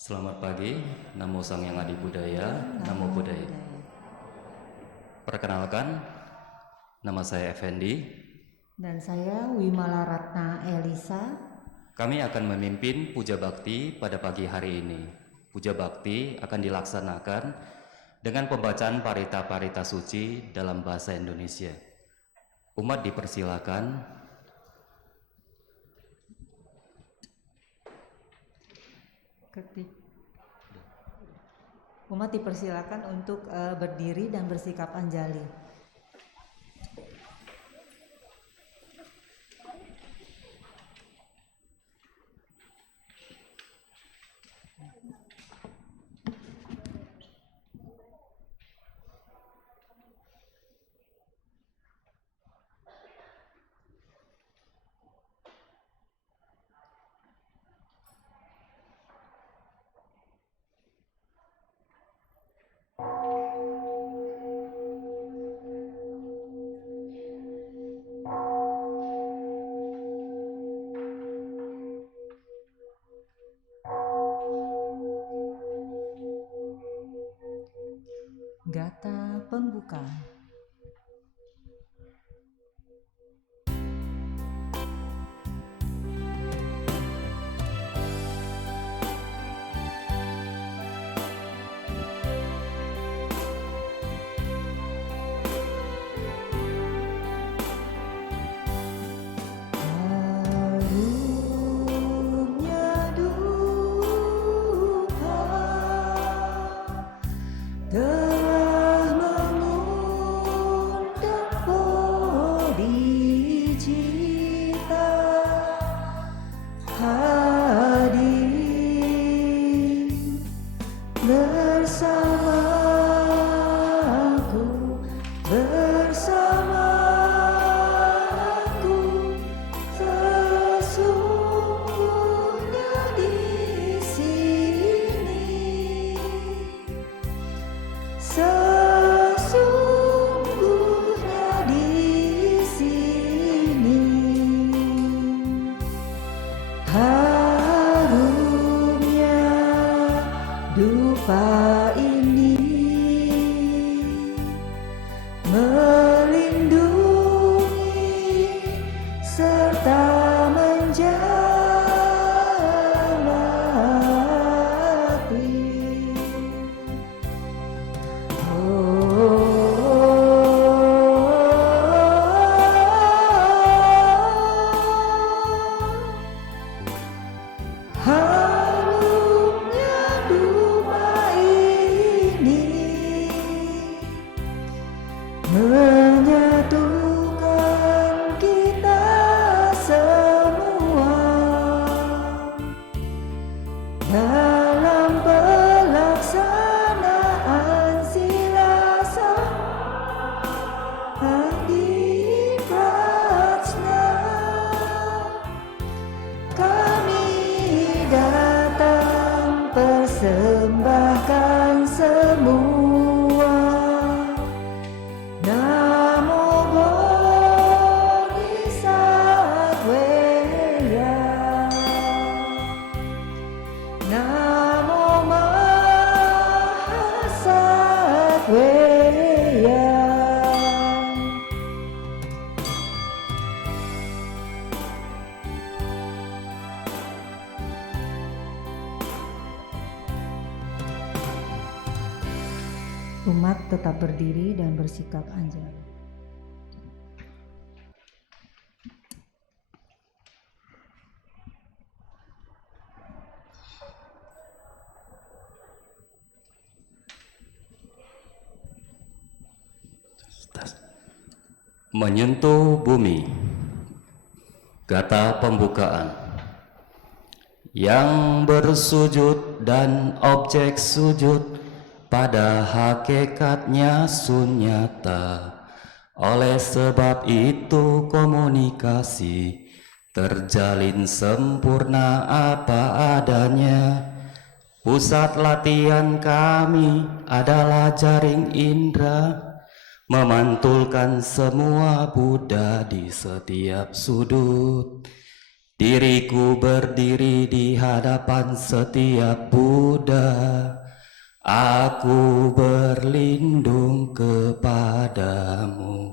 Selamat pagi, Namo Sang Yang Adi Budaya, Namo Buddhaya. Perkenalkan, nama saya Effendi. Dan saya Wimala Ratna Elisa. Kami akan memimpin puja bakti pada pagi hari ini. Puja bakti akan dilaksanakan dengan pembacaan parita-parita suci dalam bahasa Indonesia. Umat dipersilakan Umat dipersilakan untuk berdiri dan bersikap anjali. Gata pembukaan. Dupa ini melindungi serta menjelati. Menyatukan kita semua dalam pelaksanaan sila Adi Prajna. Kami datang persembahkan semua. Namo Bodhisattva, Namo Mahasattva. Umat tetap berdiri dan bersikap anjali. menyentuh bumi. Gata pembukaan. Yang bersujud dan objek sujud pada hakikatnya sunyata. Oleh sebab itu komunikasi terjalin sempurna apa adanya. Pusat latihan kami adalah jaring indera, memantulkan semua Buddha di setiap sudut. Diriku berdiri di hadapan setiap Buddha, aku berlindung kepadamu.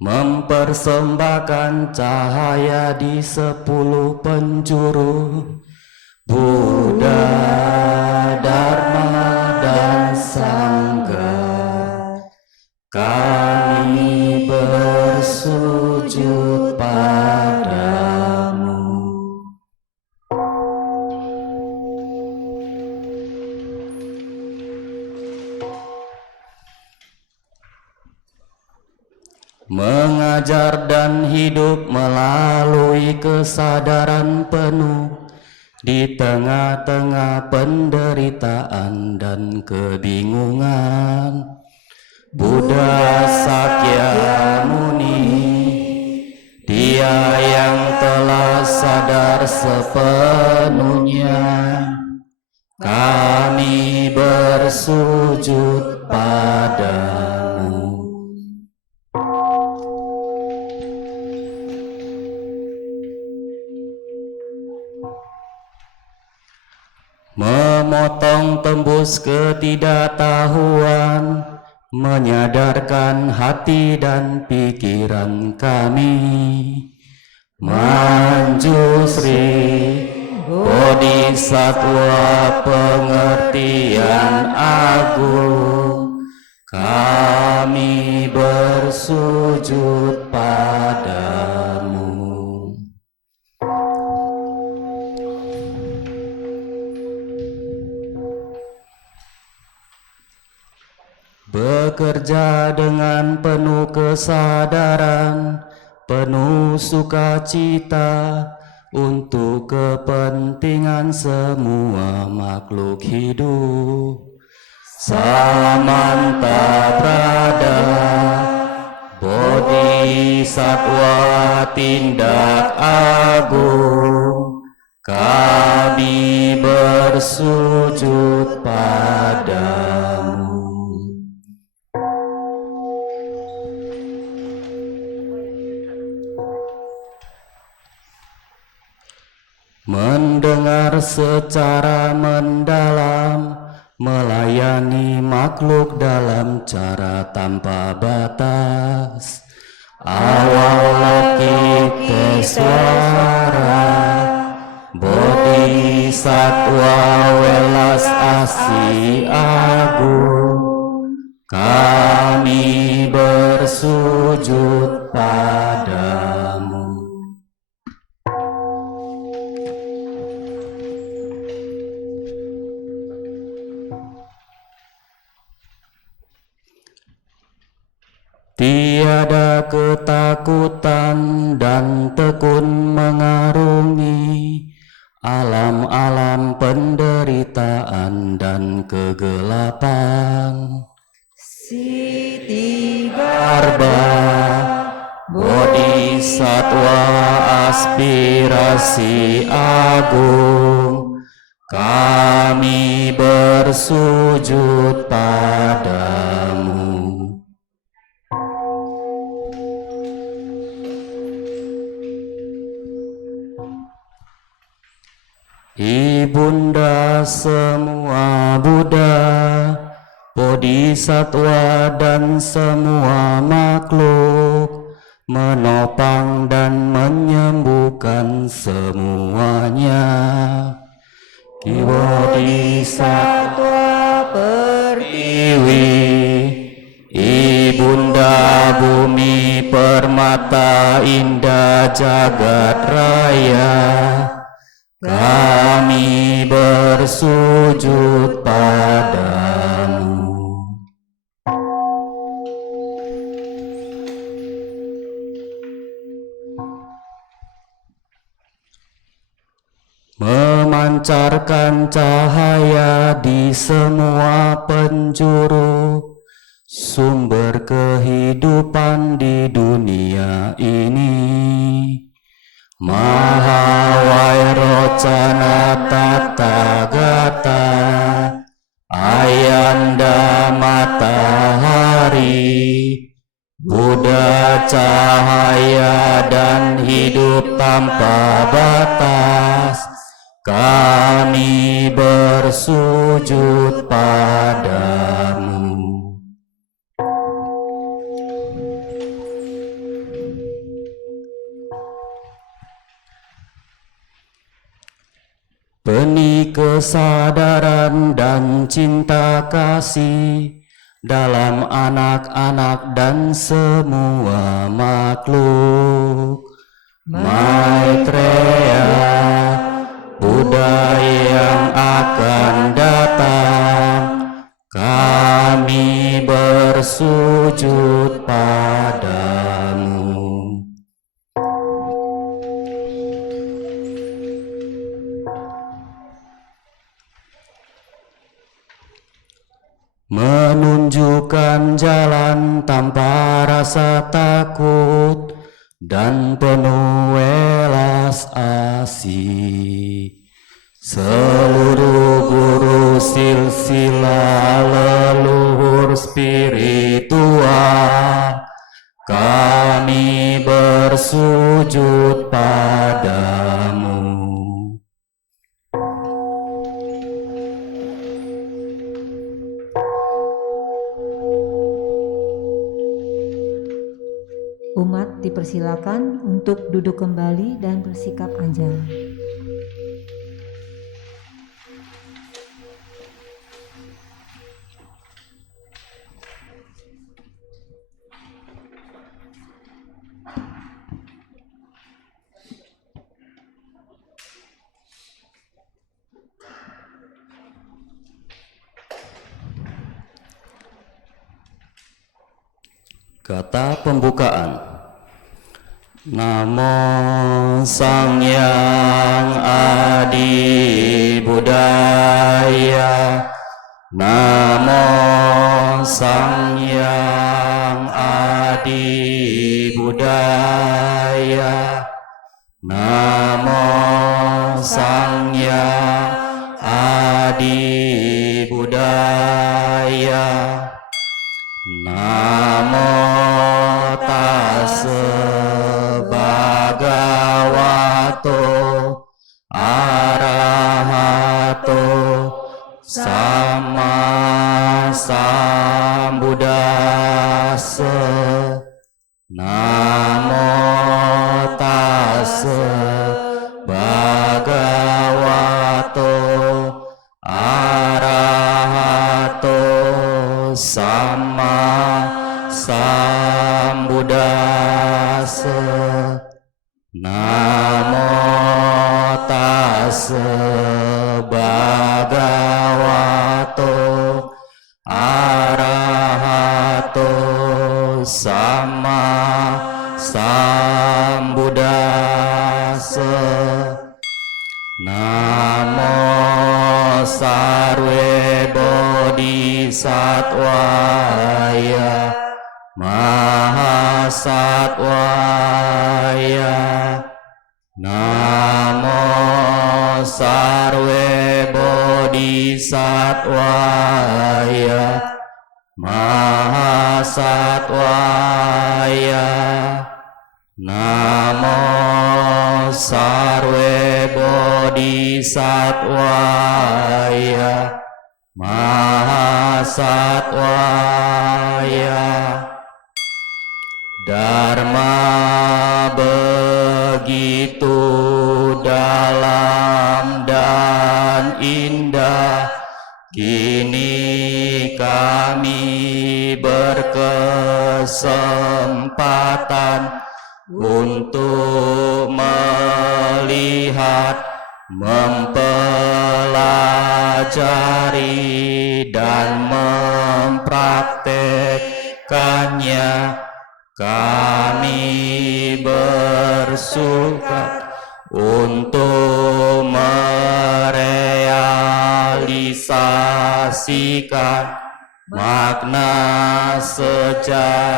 Mempersembahkan cahaya di 10 penjuru, Buddha, Dharma, dan Sangha. Kami bersujud padamu. Mengajar dan hidup melalui kesadaran penuh di tengah-tengah penderitaan dan kebingungan. Buddha Sakyamuni, dia yang telah sadar sepenuhnya, kami bersujud padamu. Memotong tembus ketidaktahuan, menyadarkan hati dan pikiran kami. Manjusri, Bodhisattva pengertian agung, kami bersujud padamu. Bekerja dengan penuh kesadaran, penuh sukacita untuk kepentingan semua makhluk hidup. Samanta Prada, Bodhisattva tindak agung, kami bersujud padamu. Mendengar secara mendalam, melayani makhluk dalam cara tanpa batas. Avalokiteswara, Bodhisattva welas asih agung, kami bersujud padamu. Tiada ketakutan dan tekun mengarungi alam-alam penderitaan dan kegelapan. Siti Garba, Bodhisattva aspirasi agung, kami bersujud padamu. Ibunda semua Buddha, Bodhisattva dan semua makhluk, menopang dan menyembuhkan semuanya. Ki Bodhisattva Pertiwi, Ibunda bumi permata indah jagat raya, kami bersujud padamu. Memancarkan cahaya di semua penjuru, sumber kehidupan di dunia ini. Mahawairocana Tathagata, cahaya dan hidup tanpa batas, kami bersujud padamu. Benih kesadaran dan cinta kasih dalam anak-anak dan semua makhluk. Maitreya, budaya yang akan datang, kami bersujud padamu. Menunjukkan jalan tanpa rasa takut dan penuh welas asih. Seluruh guru silsilah leluhur spiritual, kami bersujud padamu. Umat dipersilakan untuk duduk kembali dan bersikap anjali. Kata pembukaan. Namo Sang Hyang Adi Budaya, Namo Sang Hyang Adi Budaya, Namo Sang Hyang Adi Budaya, Namo Tassa Bhagavato Arahato Sama Sambuddhassa, Namo Tassa Bhagavato Arahato Sama Sambuddhassa, Namo Tassa Bhagavato Arahato Sama Sambuddhassa, Namo Sarve Bodhisattvaya Mahasattvaya, Namo Sarve Bodhisattvaya Mahasattvaya, Namo Sarve Bodhisattvaya Mahasattvaya. Dharma begitu dalam dan indah, kini kami berkesempatan untuk melihat, mempelajari dan mempraktekkannya. Kami bersuka untuk merealisasikan makna sejatinya.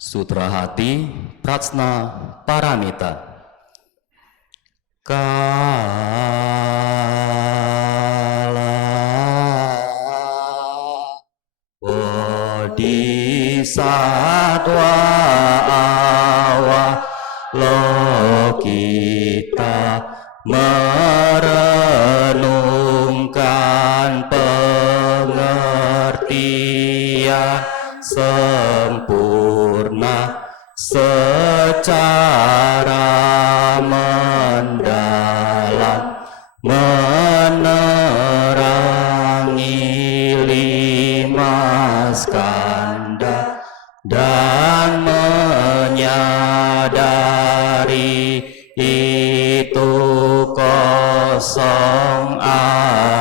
Sutra Hati Prajna Paramita. satwa awalo kita merenungkan pengertian sempurna secara mendalam, menerangi lima skanda dan menyadari itu kosong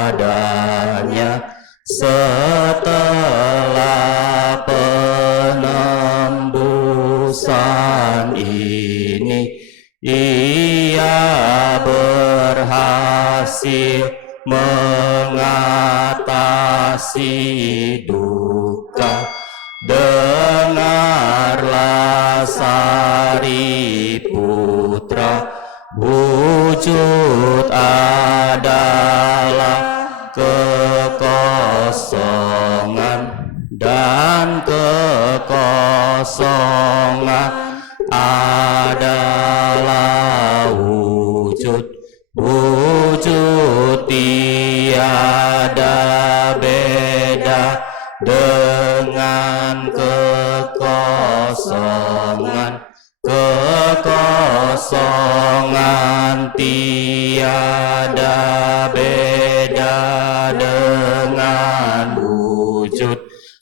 adanya setelah penembusan ini. Ia berhasil mengatasi duka. Dengarlah Sariputra, wujud adalah kekosongan, dan kekosongan adalah wujud. Wujud tiada beda dengan kekosongan. Kekosongan tiada beda dengan wujud.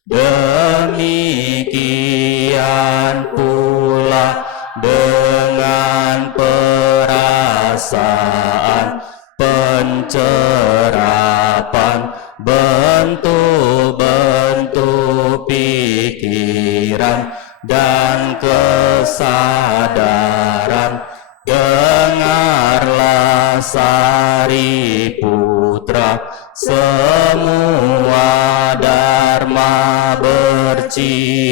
Demikian pula dengan perasaan, pencerapan, bentuk-bentuk pikiran dan kesadaran. Dengarlah Sariputra, semua dharma bercirikan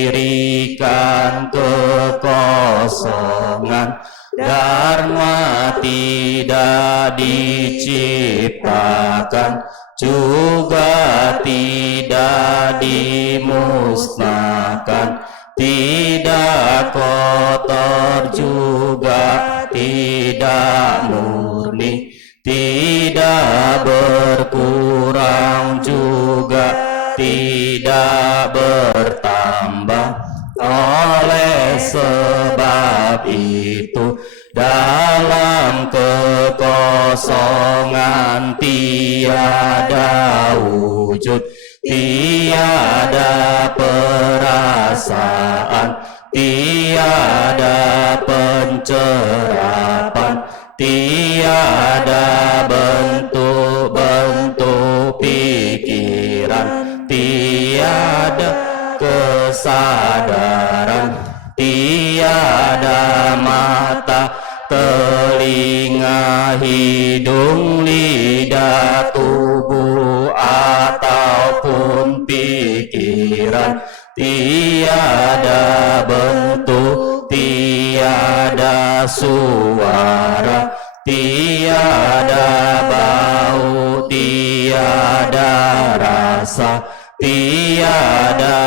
kekosongan. Dharma tidak diciptakan, juga tidak dimusnahkan, tidak kotor juga tidak murni, tidak berkurang juga tidak bertambah. Oleh sebab itu, dalam kekosongan tiada wujud, tiada perasaan, tiada pencerapan, tiada bentuk-bentuk pikiran, tiada kesadaran, tiada mata, telinga, hidung, lidah, tubuh, ataupun pikiran, tiada bentuk, tiada suara, tiada bau, tiada rasa, tiada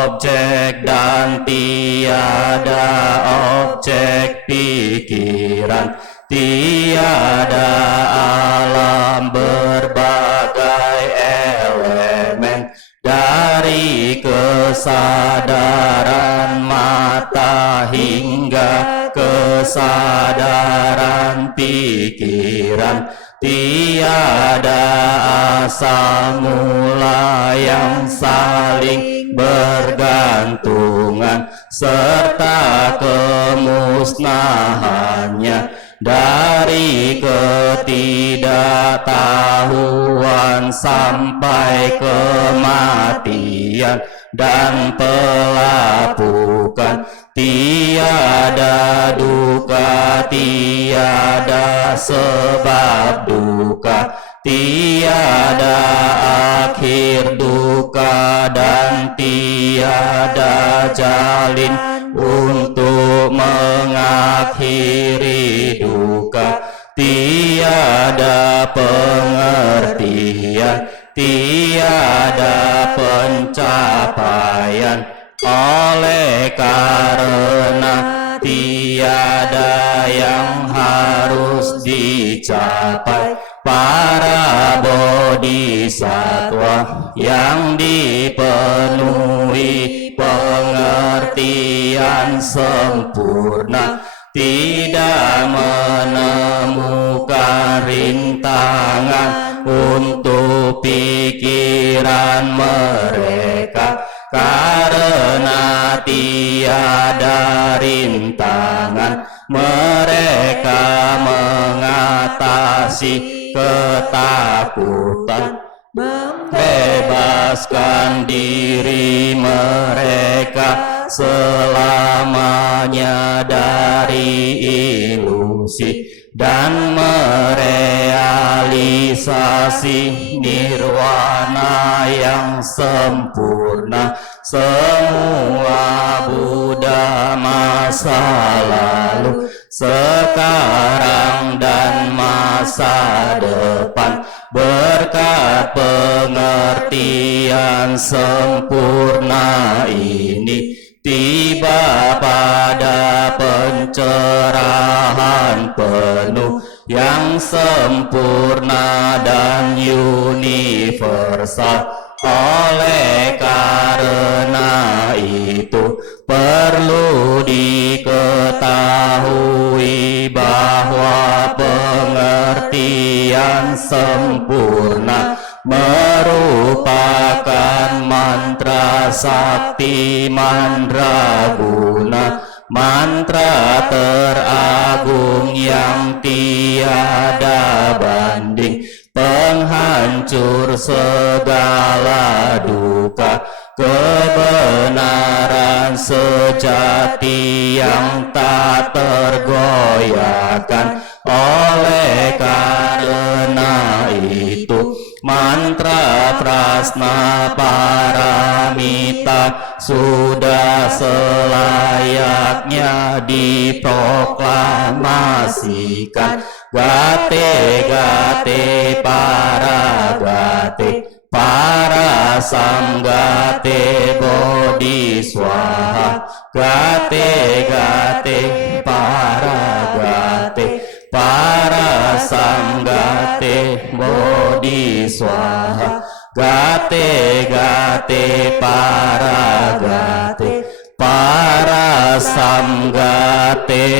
objek dan tiada objek pikiran, tiada alam berbagai elemen, dari kesadaran mata hingga kesadaran pikiran. Tiada asal mula yang saling bergantungan, serta kemusnahannya. Dari ketidaktahuan sampai kematian dan pelapukan, tiada duka, tiada sebab duka, tiada akhir duka, dan tiada jalin untuk mengakhiri duka. Tiada pengertian, tiada pencapaian, oleh karena tiada yang harus dicapai para bodhisattva yang dipenuhi pengertian sempurna tidak menemukan rintangan untuk pikiran mereka, karena tiada rintangan mereka mengatasi ketakutan, membebaskan diri mereka selamanya dari ilusi dan merealisasi nirwana yang sempurna. Semua Buddha masa lalu, sekarang dan masa depan berkat pengertian sempurna ini tiba pada pencerahan penuh yang sempurna dan universal. Oleh karena itu perlu diketahui bahwa pengertian sempurna merupakan mantra sakti mandraguna, mantra teragung yang tiada banding, penghancur segala duka, kebenaran sejati yang tak tergoyahkan. Oleh karena itu mantra prasna paramita sudah selayaknya diproklamasikan. Gate gate para gate para samgate bodhi swaha. Gate gate para gate para samgate bodhi swaha. Gate gate para gate para samgate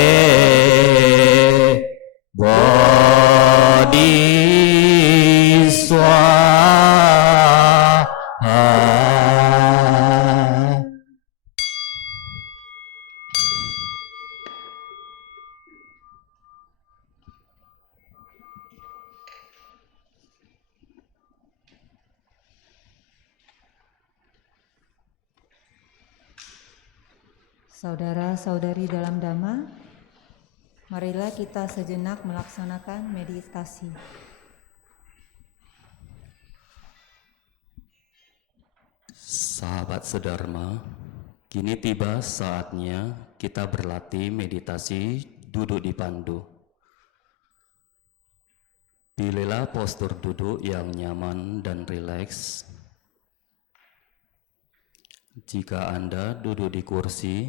bodhi swaha. Saudara-saudari dalam Dhamma, marilah kita sejenak melaksanakan meditasi. Sahabat sedharma, kini tiba saatnya kita berlatih meditasi duduk di pandu. Pilihlah postur duduk yang nyaman dan rileks. Jika Anda duduk di kursi,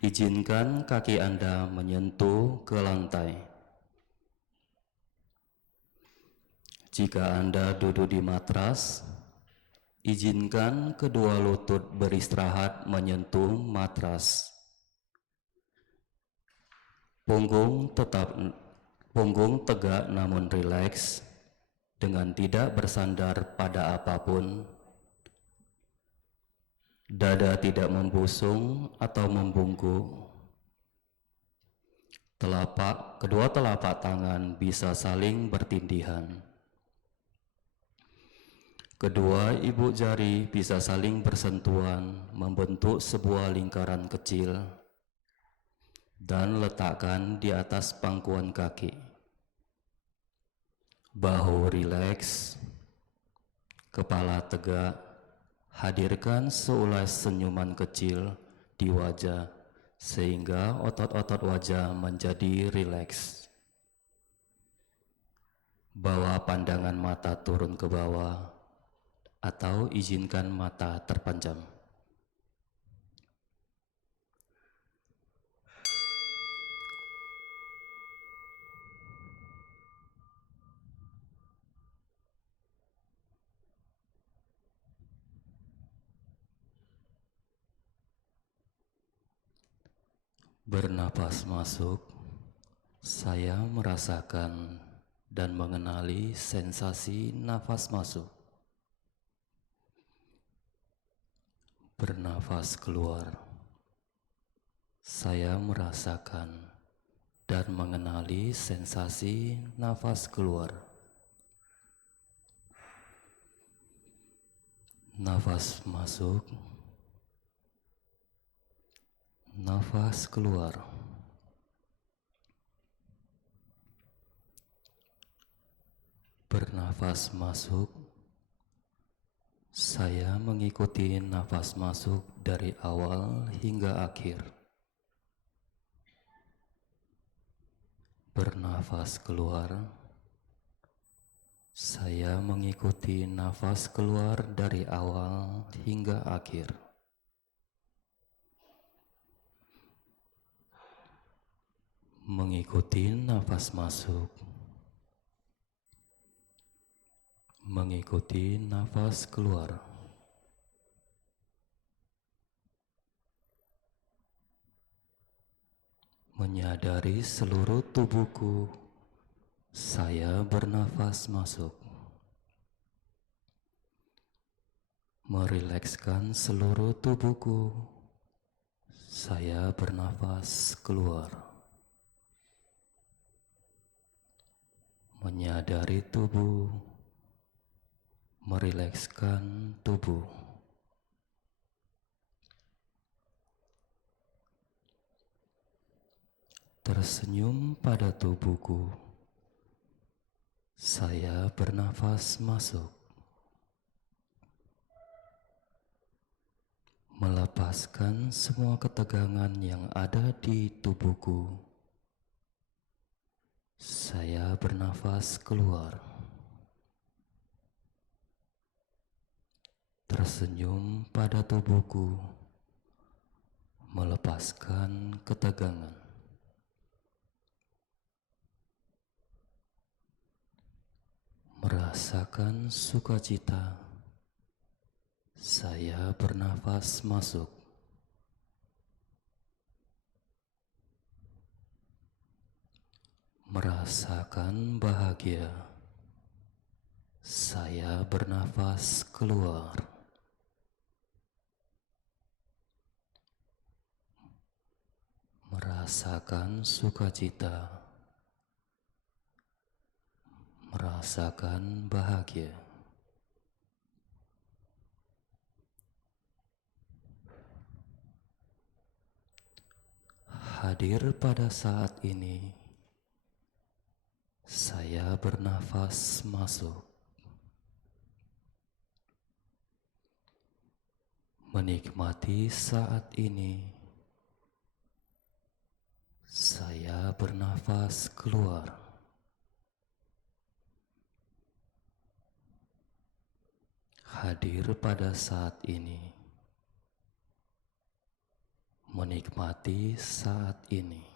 izinkan kaki Anda menyentuh ke lantai. Jika Anda duduk di matras, izinkan kedua lutut beristirahat menyentuh matras. Punggung tegak namun rileks dengan tidak bersandar pada apapun. Dada tidak membusung atau membungkuk. Kedua telapak tangan bisa saling bertindihan. Kedua ibu jari bisa saling bersentuhan membentuk sebuah lingkaran kecil dan letakkan di atas pangkuan kaki. Bahu rileks, kepala tegak. Hadirkan seulai senyuman kecil di wajah sehingga otot-otot wajah menjadi rileks. Bawa pandangan mata turun ke bawah atau izinkan mata terpejam. Bernapas masuk, saya merasakan dan mengenali sensasi nafas masuk. Bernafas keluar, saya merasakan dan mengenali sensasi nafas keluar. Nafas masuk, nafas keluar. Bernafas masuk, saya mengikuti nafas masuk dari awal hingga akhir. Bernafas keluar, saya mengikuti nafas keluar dari awal hingga akhir. Mengikuti nafas masuk, mengikuti nafas keluar. Menyadari seluruh tubuhku, saya bernafas masuk. Merilekskan seluruh tubuhku, saya bernafas keluar. Menyadari tubuh, merilekskan tubuh. Tersenyum pada tubuhku, saya bernafas masuk. Melepaskan semua ketegangan yang ada di tubuhku, saya bernafas keluar. Tersenyum pada tubuhku, melepaskan ketegangan. Merasakan sukacita, saya bernafas masuk. Merasakan bahagia, saya bernafas keluar. Merasakan sukacita, merasakan bahagia. Hadir pada saat ini, saya bernafas masuk. Menikmati saat ini, saya bernafas keluar. Hadir pada saat ini, menikmati saat ini.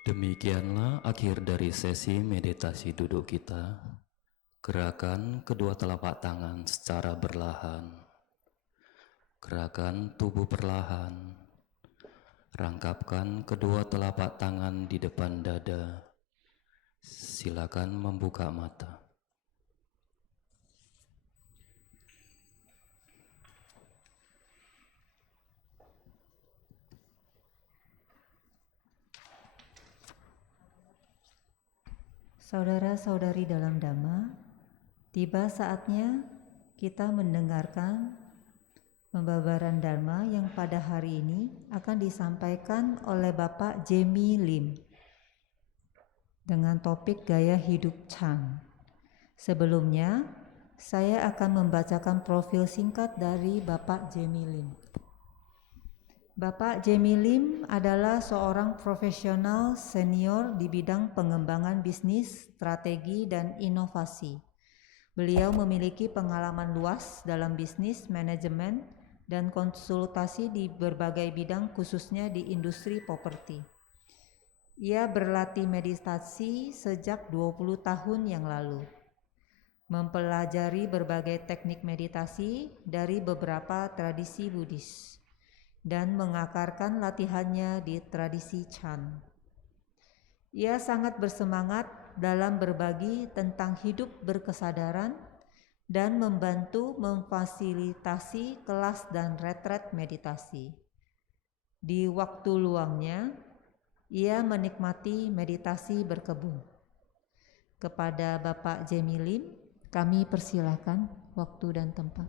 Demikianlah akhir dari sesi meditasi duduk kita. Gerakan kedua telapak tangan secara berlahan. Gerakan tubuh perlahan. Rangkapkan kedua telapak tangan di depan dada. Silakan membuka mata. Saudara-saudari dalam Dhamma, tiba saatnya kita mendengarkan pembabaran Dharma yang pada hari ini akan disampaikan oleh Bapak Jamie Lim dengan topik gaya hidup Chang. Sebelumnya, saya akan membacakan profil singkat dari Bapak Jamie Lim. Bapak Jamie Lim adalah seorang profesional senior di bidang pengembangan bisnis, strategi, dan inovasi. Beliau memiliki pengalaman luas dalam bisnis, manajemen, dan konsultasi di berbagai bidang khususnya di industri properti. Ia berlatih meditasi sejak 20 tahun yang lalu, mempelajari berbagai teknik meditasi dari beberapa tradisi Buddhis, dan mengakarkan latihannya di tradisi Chan. Ia sangat bersemangat dalam berbagi tentang hidup berkesadaran dan membantu memfasilitasi kelas dan retret meditasi. Di waktu luangnya, ia menikmati meditasi berkebun. Kepada Bapak Jemilim, kami persilakan waktu dan tempat.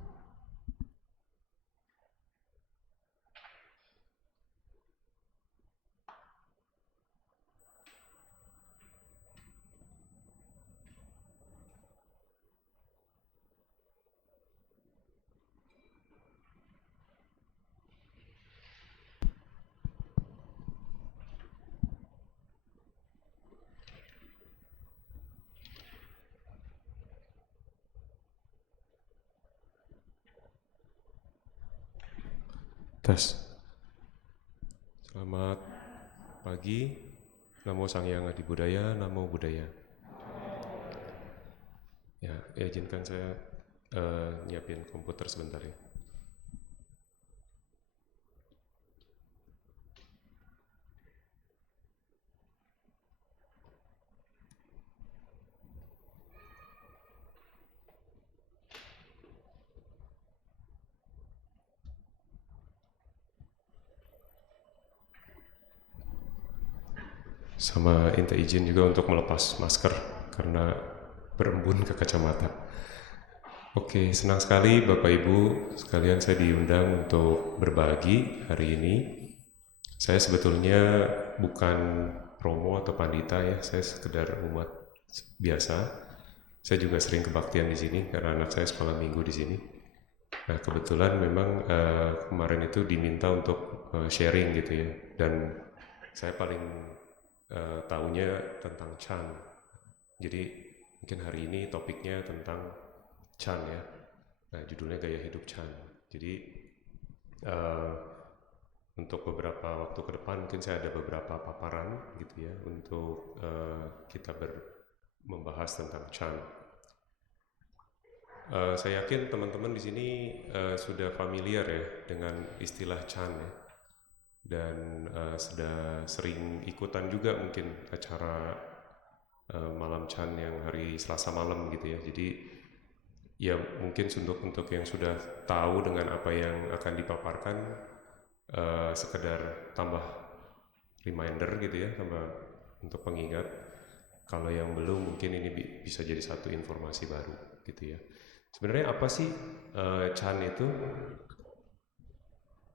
Tes. Selamat pagi. Namo Sang Hyang Adi Budaya, Namo Buddhaya. Ya, izinkan saya nyiapin komputer sebentar ya. Sama minta izin juga untuk melepas masker karena berembun ke kacamata. Oke, senang sekali Bapak Ibu sekalian saya diundang untuk berbagi hari ini. Saya sebetulnya bukan promo atau pandita ya, saya sekedar umat biasa. Saya juga sering kebaktian di sini karena anak saya sekolah minggu di sini. Nah, kebetulan memang kemarin itu diminta untuk sharing gitu ya, dan saya paling tahunya tentang Chan. Jadi mungkin hari ini topiknya tentang Chan ya. Nah, judulnya Gaya Hidup Chan. Jadi untuk beberapa waktu ke depan mungkin saya ada beberapa paparan gitu ya untuk kita membahas tentang Chan. Saya yakin teman-teman di sini sudah familiar ya dengan istilah Chan ya. Dan sudah sering ikutan juga mungkin acara malam Chan yang hari Selasa malam gitu ya. Jadi ya mungkin untuk yang sudah tahu dengan apa yang akan dipaparkan, sekedar tambah reminder gitu ya, tambah untuk pengingat. Kalau yang belum mungkin ini bisa jadi satu informasi baru gitu ya. Sebenarnya apa sih Chan itu?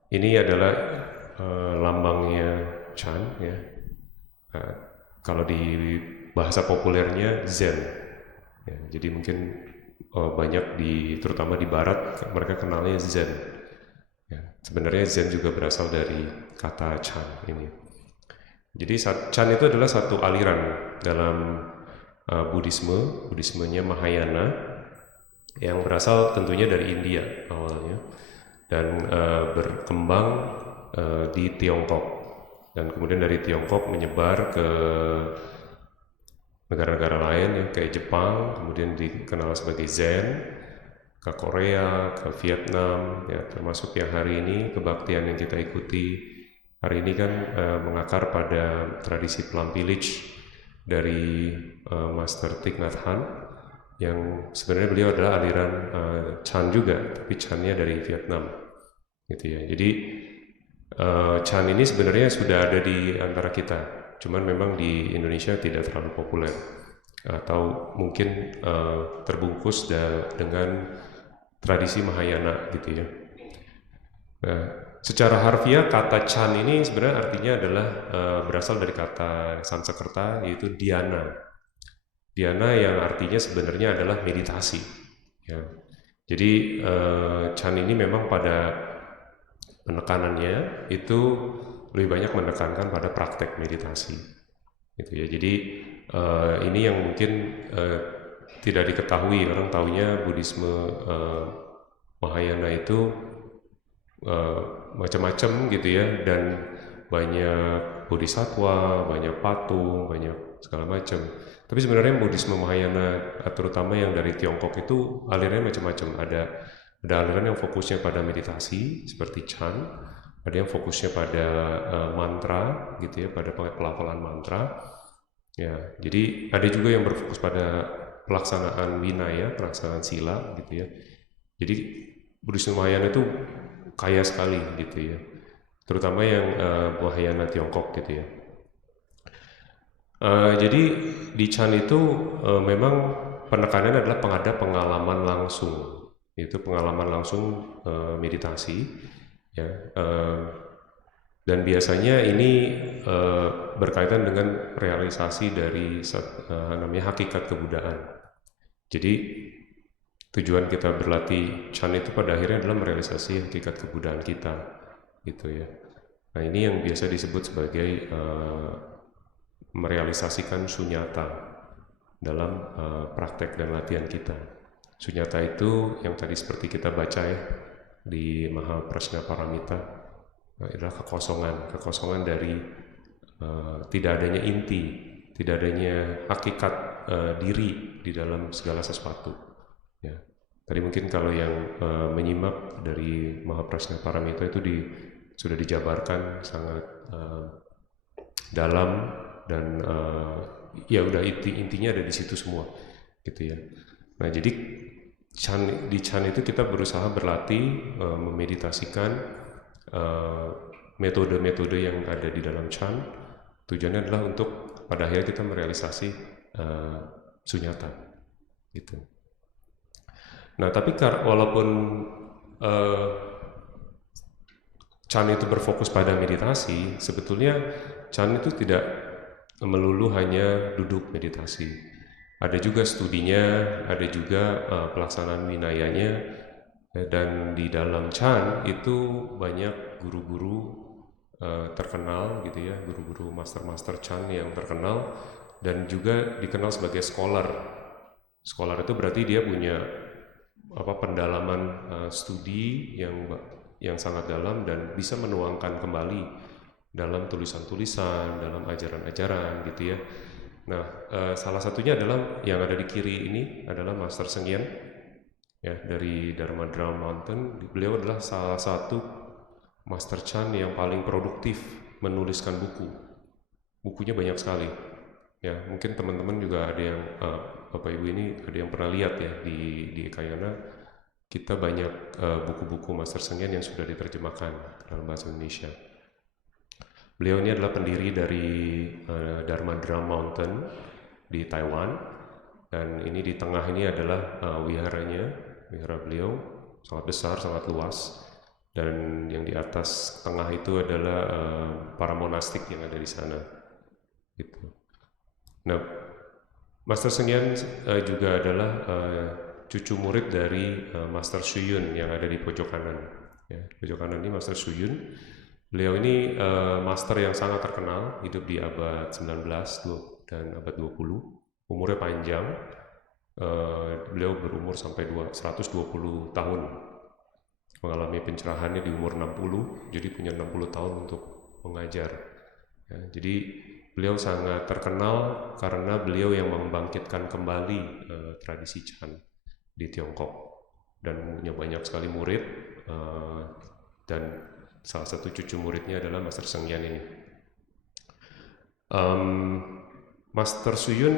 Ini adalah lambangnya Chan ya. Kalau di bahasa populernya Zen ya, jadi mungkin banyak terutama di barat mereka kenalnya Zen ya. Sebenarnya Zen juga berasal dari kata Chan ini. Jadi Chan itu adalah satu aliran dalam Buddhismenya Mahayana yang berasal tentunya dari India awalnya dan berkembang di Tiongkok, dan kemudian dari Tiongkok menyebar ke negara-negara lain ya, kayak Jepang, kemudian dikenal sebagai Zen, ke Korea, ke Vietnam ya, termasuk yang hari ini kebaktian yang kita ikuti hari ini kan mengakar pada tradisi Plum Village dari Master Thich Nhat Hanh, yang sebenarnya beliau adalah aliran Chan juga, tapi Chan-nya dari Vietnam gitu ya. Jadi Chan ini sebenarnya sudah ada di antara kita, cuman memang di Indonesia tidak terlalu populer atau mungkin terbungkus dengan tradisi Mahayana gitu ya. Nah, secara harfiah kata Chan ini sebenarnya artinya adalah berasal dari kata Sanskerta yaitu dhyana. Dhyana yang artinya sebenarnya adalah meditasi ya. Jadi Chan ini memang pada penekanannya itu lebih banyak menekankan pada praktek meditasi gitu ya. Jadi ini yang mungkin tidak diketahui. Orang taunya Buddhisme Mahayana itu macam-macam gitu ya, dan banyak bodhisattva, banyak patung, banyak segala macam. Tapi sebenarnya Buddhisme Mahayana, terutama yang dari Tiongkok itu alirannya macam-macam. Ada aliran yang fokusnya pada meditasi seperti Chan, ada yang fokusnya pada mantra gitu ya, pada pelafalan mantra. Ya, jadi ada juga yang berfokus pada pelaksanaan winaya, pelaksanaan sila gitu ya. Jadi Buddhisme Mahayana itu kaya sekali gitu ya, terutama yang Mahayana Tiongkok gitu ya. Jadi di Chan itu memang penekanannya adalah ada pengalaman langsung, itu pengalaman langsung meditasi ya, dan biasanya ini berkaitan dengan realisasi dari namanya hakikat kebudaan. Jadi tujuan kita berlatih Chan itu pada akhirnya adalah merealisasi hakikat kebudaan kita gitu ya. Nah, ini yang biasa disebut sebagai merealisasikan sunyata dalam praktek dan latihan kita. Sunyata itu yang tadi seperti kita baca ya di Mahaprajnaparamita, adalah kekosongan dari tidak adanya inti, tidak adanya hakikat diri di dalam segala sesuatu. Ya. Tadi mungkin kalau yang menyimak dari Mahaprajnaparamita itu sudah dijabarkan sangat dalam, dan ya udah intinya ada di situ semua gitu ya. Nah, jadi di Chan itu kita berusaha berlatih memeditasikan metode-metode yang ada di dalam Chan. Tujuannya adalah untuk pada akhirnya kita merealisasi sunyata gitu. Nah, tapi walaupun Chan itu berfokus pada meditasi, sebetulnya Chan itu tidak melulu hanya duduk meditasi. Ada juga studinya, ada juga pelaksanaan winayanya, dan di dalam Chan itu banyak guru-guru terkenal gitu ya, guru-guru master-master Chan yang terkenal dan juga dikenal sebagai scholar. Scholar itu berarti dia punya pendalaman studi yang sangat dalam dan bisa menuangkan kembali dalam tulisan-tulisan, dalam ajaran-ajaran gitu ya. Nah, salah satunya adalah yang ada di kiri ini adalah Master Sheng Yen ya, dari Dharma Drum Mountain. Beliau adalah salah satu Master Chan yang paling produktif menuliskan buku. Bukunya banyak sekali. Ya, mungkin teman-teman juga ada yang Bapak Ibu ini ada yang pernah lihat ya di Ekayana, kita banyak buku-buku Master Sheng Yen yang sudah diterjemahkan dalam bahasa Indonesia. Beliau ini adalah pendiri dari Dharma Drum Mountain di Taiwan, dan ini di tengah ini adalah wihara beliau sangat besar, sangat luas, dan yang di atas tengah itu adalah para monastik yang ada di sana. Gitu. Nah, Master Sheng Yen juga adalah cucu murid dari Master Hsu Yun yang ada di pojok kanan. Ya, pojok kanan ini Master Hsu Yun. Beliau ini master yang sangat terkenal, hidup di abad 19 dan abad 20. Umurnya panjang. Beliau berumur sampai 120 tahun. Mengalami pencerahannya di umur 60, jadi punya 60 tahun untuk mengajar. Ya, jadi beliau sangat terkenal karena beliau yang membangkitkan kembali tradisi Chan di Tiongkok dan punya banyak sekali murid, dan salah satu cucu muridnya adalah Master Sheng Yen ini. Master Hsu Yun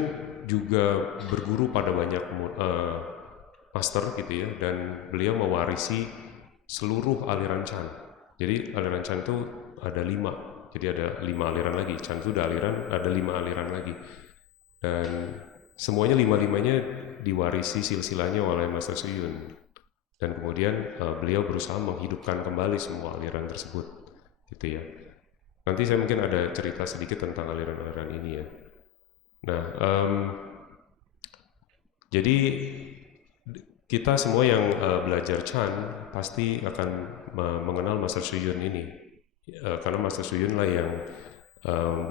juga berguru pada banyak master gitu ya, dan beliau mewarisi seluruh aliran Chan. Jadi aliran Chan itu ada 5, jadi ada 5 aliran lagi. Chan itu ada 5 aliran lagi, dan semuanya 5-5-nya diwarisi silsilahnya oleh Master Hsu Yun. Dan kemudian beliau berusaha menghidupkan kembali semua aliran tersebut, gitu ya. Nanti saya mungkin ada cerita sedikit tentang aliran-aliran ini ya. Nah, jadi kita semua yang belajar Chan pasti akan mengenal Master Hsu Yun ini, karena Master Hsu Yun lah yang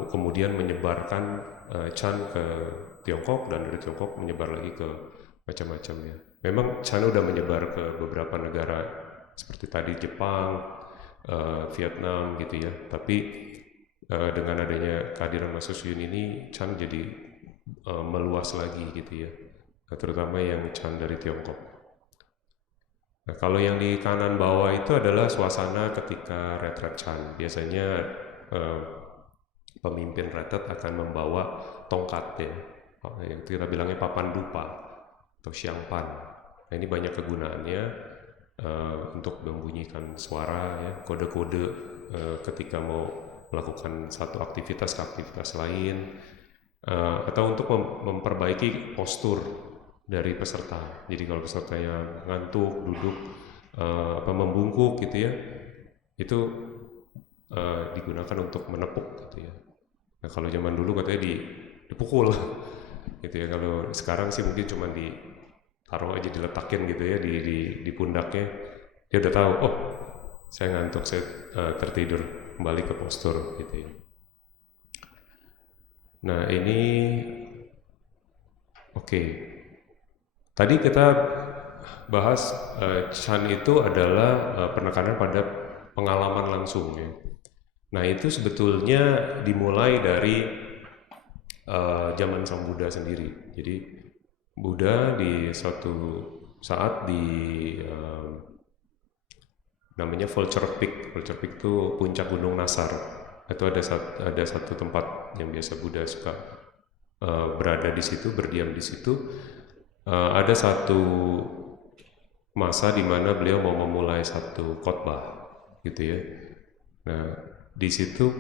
kemudian menyebarkan Chan ke Tiongkok, dan dari Tiongkok menyebar lagi ke macam-macam ya. Memang Chan udah menyebar ke beberapa negara seperti tadi Jepang, Vietnam gitu ya. Tapi dengan adanya kehadiran Ma Shou-Yun ini, Chan jadi meluas lagi gitu ya. Terutama yang Chan dari Tiongkok. Nah, kalau yang di kanan bawah itu adalah suasana ketika retret Chan. Biasanya pemimpin retret akan membawa tongkat ya, yang kita bilangnya papan dupa atau xiangpan. Nah, ini banyak kegunaannya untuk membunyikan suara ya, kode-kode ketika mau melakukan satu aktivitas ke aktivitas lain, atau untuk memperbaiki postur dari peserta. Jadi kalau pesertanya ngantuk, duduk, membungkuk gitu ya, itu digunakan untuk menepuk gitu ya. Nah, kalau zaman dulu katanya dipukul gitu ya. Kalau sekarang sih mungkin cuma ditaruh aja, diletakin gitu ya di pundaknya. Dia udah tahu, oh saya ngantuk, saya tertidur, kembali ke postur gitu ya. Nah ini oke. Tadi kita bahas Chan itu adalah penekanan pada pengalaman langsung ya. Nah itu sebetulnya dimulai dari zaman Sang Buddha sendiri. Jadi Buddha di suatu saat di namanya Vulture Peak. Vulture Peak itu puncak Gunung Nasar. Itu ada satu tempat yang biasa Buddha suka berada di situ, berdiam di situ. Ada satu masa di mana beliau mau memulai satu khotbah gitu ya. Nah di situ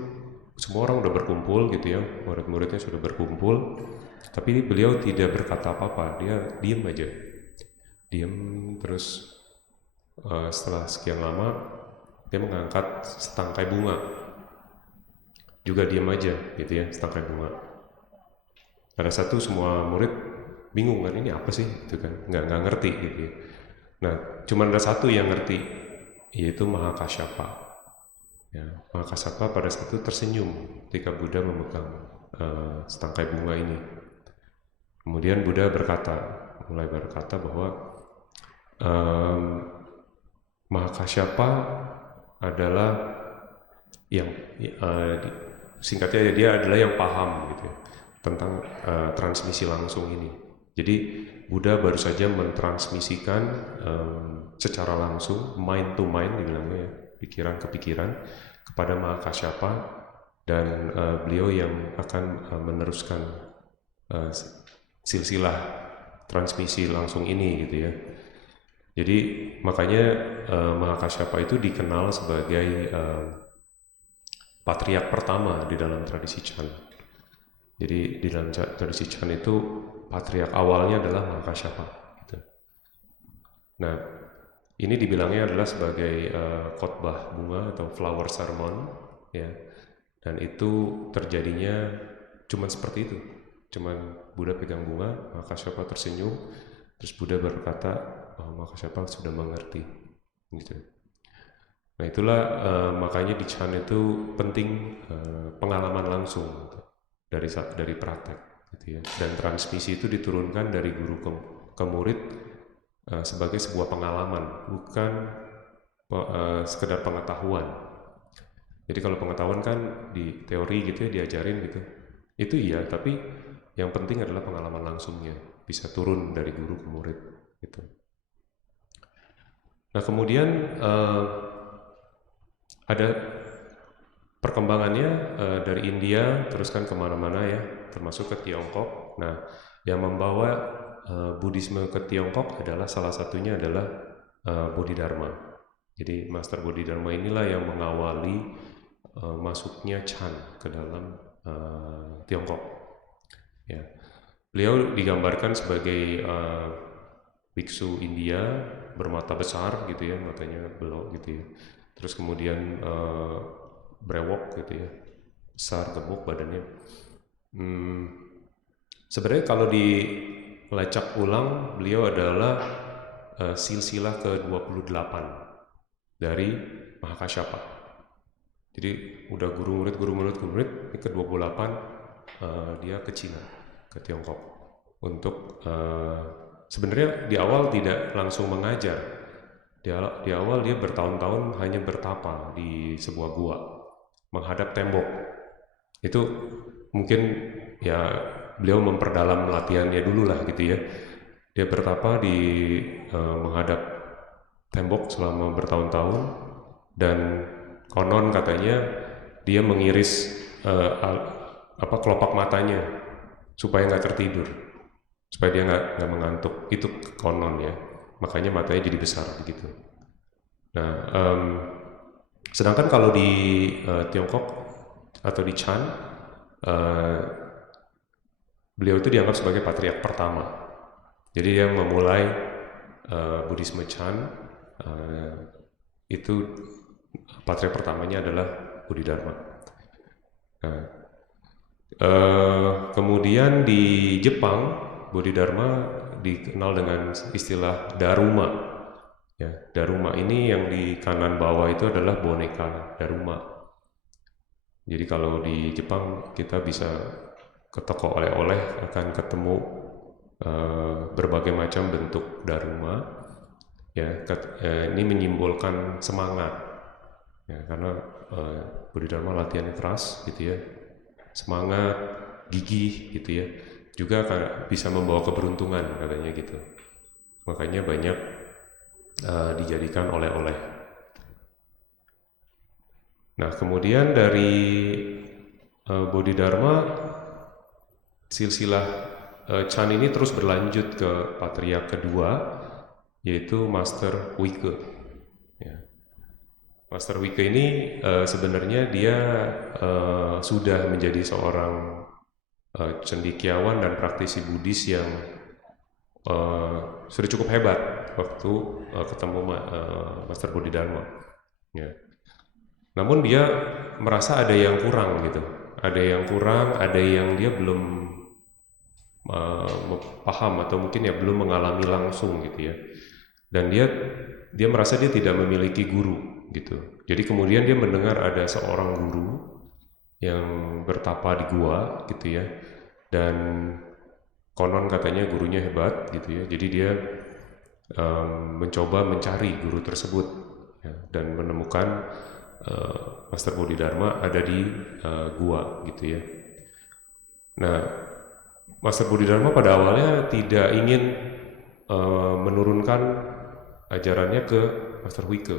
semua orang udah berkumpul gitu ya, murid-muridnya sudah berkumpul, tapi beliau tidak berkata apa-apa, dia diem aja, diem terus. Setelah sekian lama dia mengangkat setangkai bunga, juga diem aja gitu ya, setangkai bunga. Pada satu semua murid bingung kan, ini apa sih gitu kan, nggak ngerti gitu ya. Nah cuma ada satu yang ngerti, yaitu Mahakasyapa ya. Mahakasyapa pada saat itu tersenyum ketika Buddha memegang setangkai bunga ini. Kemudian Buddha mulai berkata bahwa Mahakasyapa adalah yang singkatnya dia adalah yang paham gitu ya, tentang transmisi langsung ini. Jadi Buddha baru saja mentransmisikan secara langsung, mind to mind dibilangnya ya, pikiran ke pikiran kepada Mahakasyapa, dan beliau yang akan meneruskan silsilah transmisi langsung ini gitu ya. Jadi makanya Mahakasyapa itu dikenal sebagai patriark pertama di dalam tradisi Chan. Jadi di dalam tradisi Chan itu patriark awalnya adalah Mahakasyapa gitu. Nah ini dibilangnya adalah sebagai khotbah bunga atau flower sermon ya. Dan itu terjadinya cuman seperti itu. Cuman Buddha pegang bunga, Mahakasyapa tersenyum, terus Buddha berkata, oh, Mahakasyapa sudah mengerti gitu. Nah itulah makanya di Chan itu penting pengalaman langsung gitu, dari praktek gitu ya. Dan transmisi itu diturunkan dari guru ke murid sebagai sebuah pengalaman, bukan sekedar pengetahuan. Jadi kalau pengetahuan kan di teori gitu ya, diajarin gitu, itu iya, tapi yang penting adalah pengalaman langsungnya, bisa turun dari guru ke murid gitu. Nah kemudian ada perkembangannya dari India teruskan kemana-mana ya, termasuk ke Tiongkok. Nah yang membawa Buddhisme ke Tiongkok adalah salah satunya adalah Bodhidharma. Jadi Master Bodhidharma inilah yang mengawali masuknya Chan ke dalam Tiongkok. Ya. Beliau digambarkan sebagai biksu India bermata besar gitu ya, matanya belok gitu ya. Terus kemudian brewok gitu ya, besar, gemuk badannya. Sebenarnya kalau dilacak ulang, beliau adalah silsilah ke-28 dari Mahakasyapa. Jadi udah guru murid, ini ke-28 dia ke Cina, ke Tiongkok untuk sebenarnya di awal tidak langsung mengajar. Di awal dia bertahun-tahun hanya bertapa di sebuah gua, menghadap tembok. Itu mungkin ya beliau memperdalam latihannya dulu lah gitu ya. Dia bertapa di menghadap tembok selama bertahun-tahun, dan konon katanya dia mengiris kelopak matanya supaya nggak tertidur, supaya dia nggak mengantuk. Itu konon ya, makanya matanya jadi besar begitu. Nah, sedangkan kalau di Tiongkok atau di Chan, beliau itu dianggap sebagai patriark pertama. Jadi dia memulai Buddhisme Chan, itu patriark pertamanya adalah Bodhidharma. Nah, kemudian di Jepang, Bodhidharma dikenal dengan istilah Daruma. Ya, Daruma ini yang di kanan bawah itu adalah boneka Daruma. Jadi kalau di Jepang kita bisa ke toko oleh-oleh akan ketemu berbagai macam bentuk Daruma. Ya, ini menyimbolkan semangat. Ya, karena Bodhidharma latihan keras gitu ya, semangat, gigih gitu ya, juga bisa membawa keberuntungan katanya gitu. Makanya banyak dijadikan oleh-oleh. Nah, kemudian dari Bodhidharma, silsilah Chan ini terus berlanjut ke patriark kedua, yaitu Master Huike. Ya. Master Huike ini sebenarnya dia sudah menjadi seorang cendekiawan dan praktisi Buddhis yang sudah cukup hebat waktu ketemu Master Bodhidharma. Ya. Namun dia merasa ada yang kurang gitu, ada yang dia belum paham atau mungkin ya belum mengalami langsung gitu ya. Dan dia merasa dia tidak memiliki guru gitu. Jadi kemudian dia mendengar ada seorang guru yang bertapa di gua gitu ya, dan konon katanya gurunya hebat gitu ya. Jadi dia mencoba mencari guru tersebut ya, dan menemukan Master Bodhidharma ada di gua gitu ya. Nah, Master Bodhidharma pada awalnya tidak ingin menurunkan ajarannya ke Master Huike.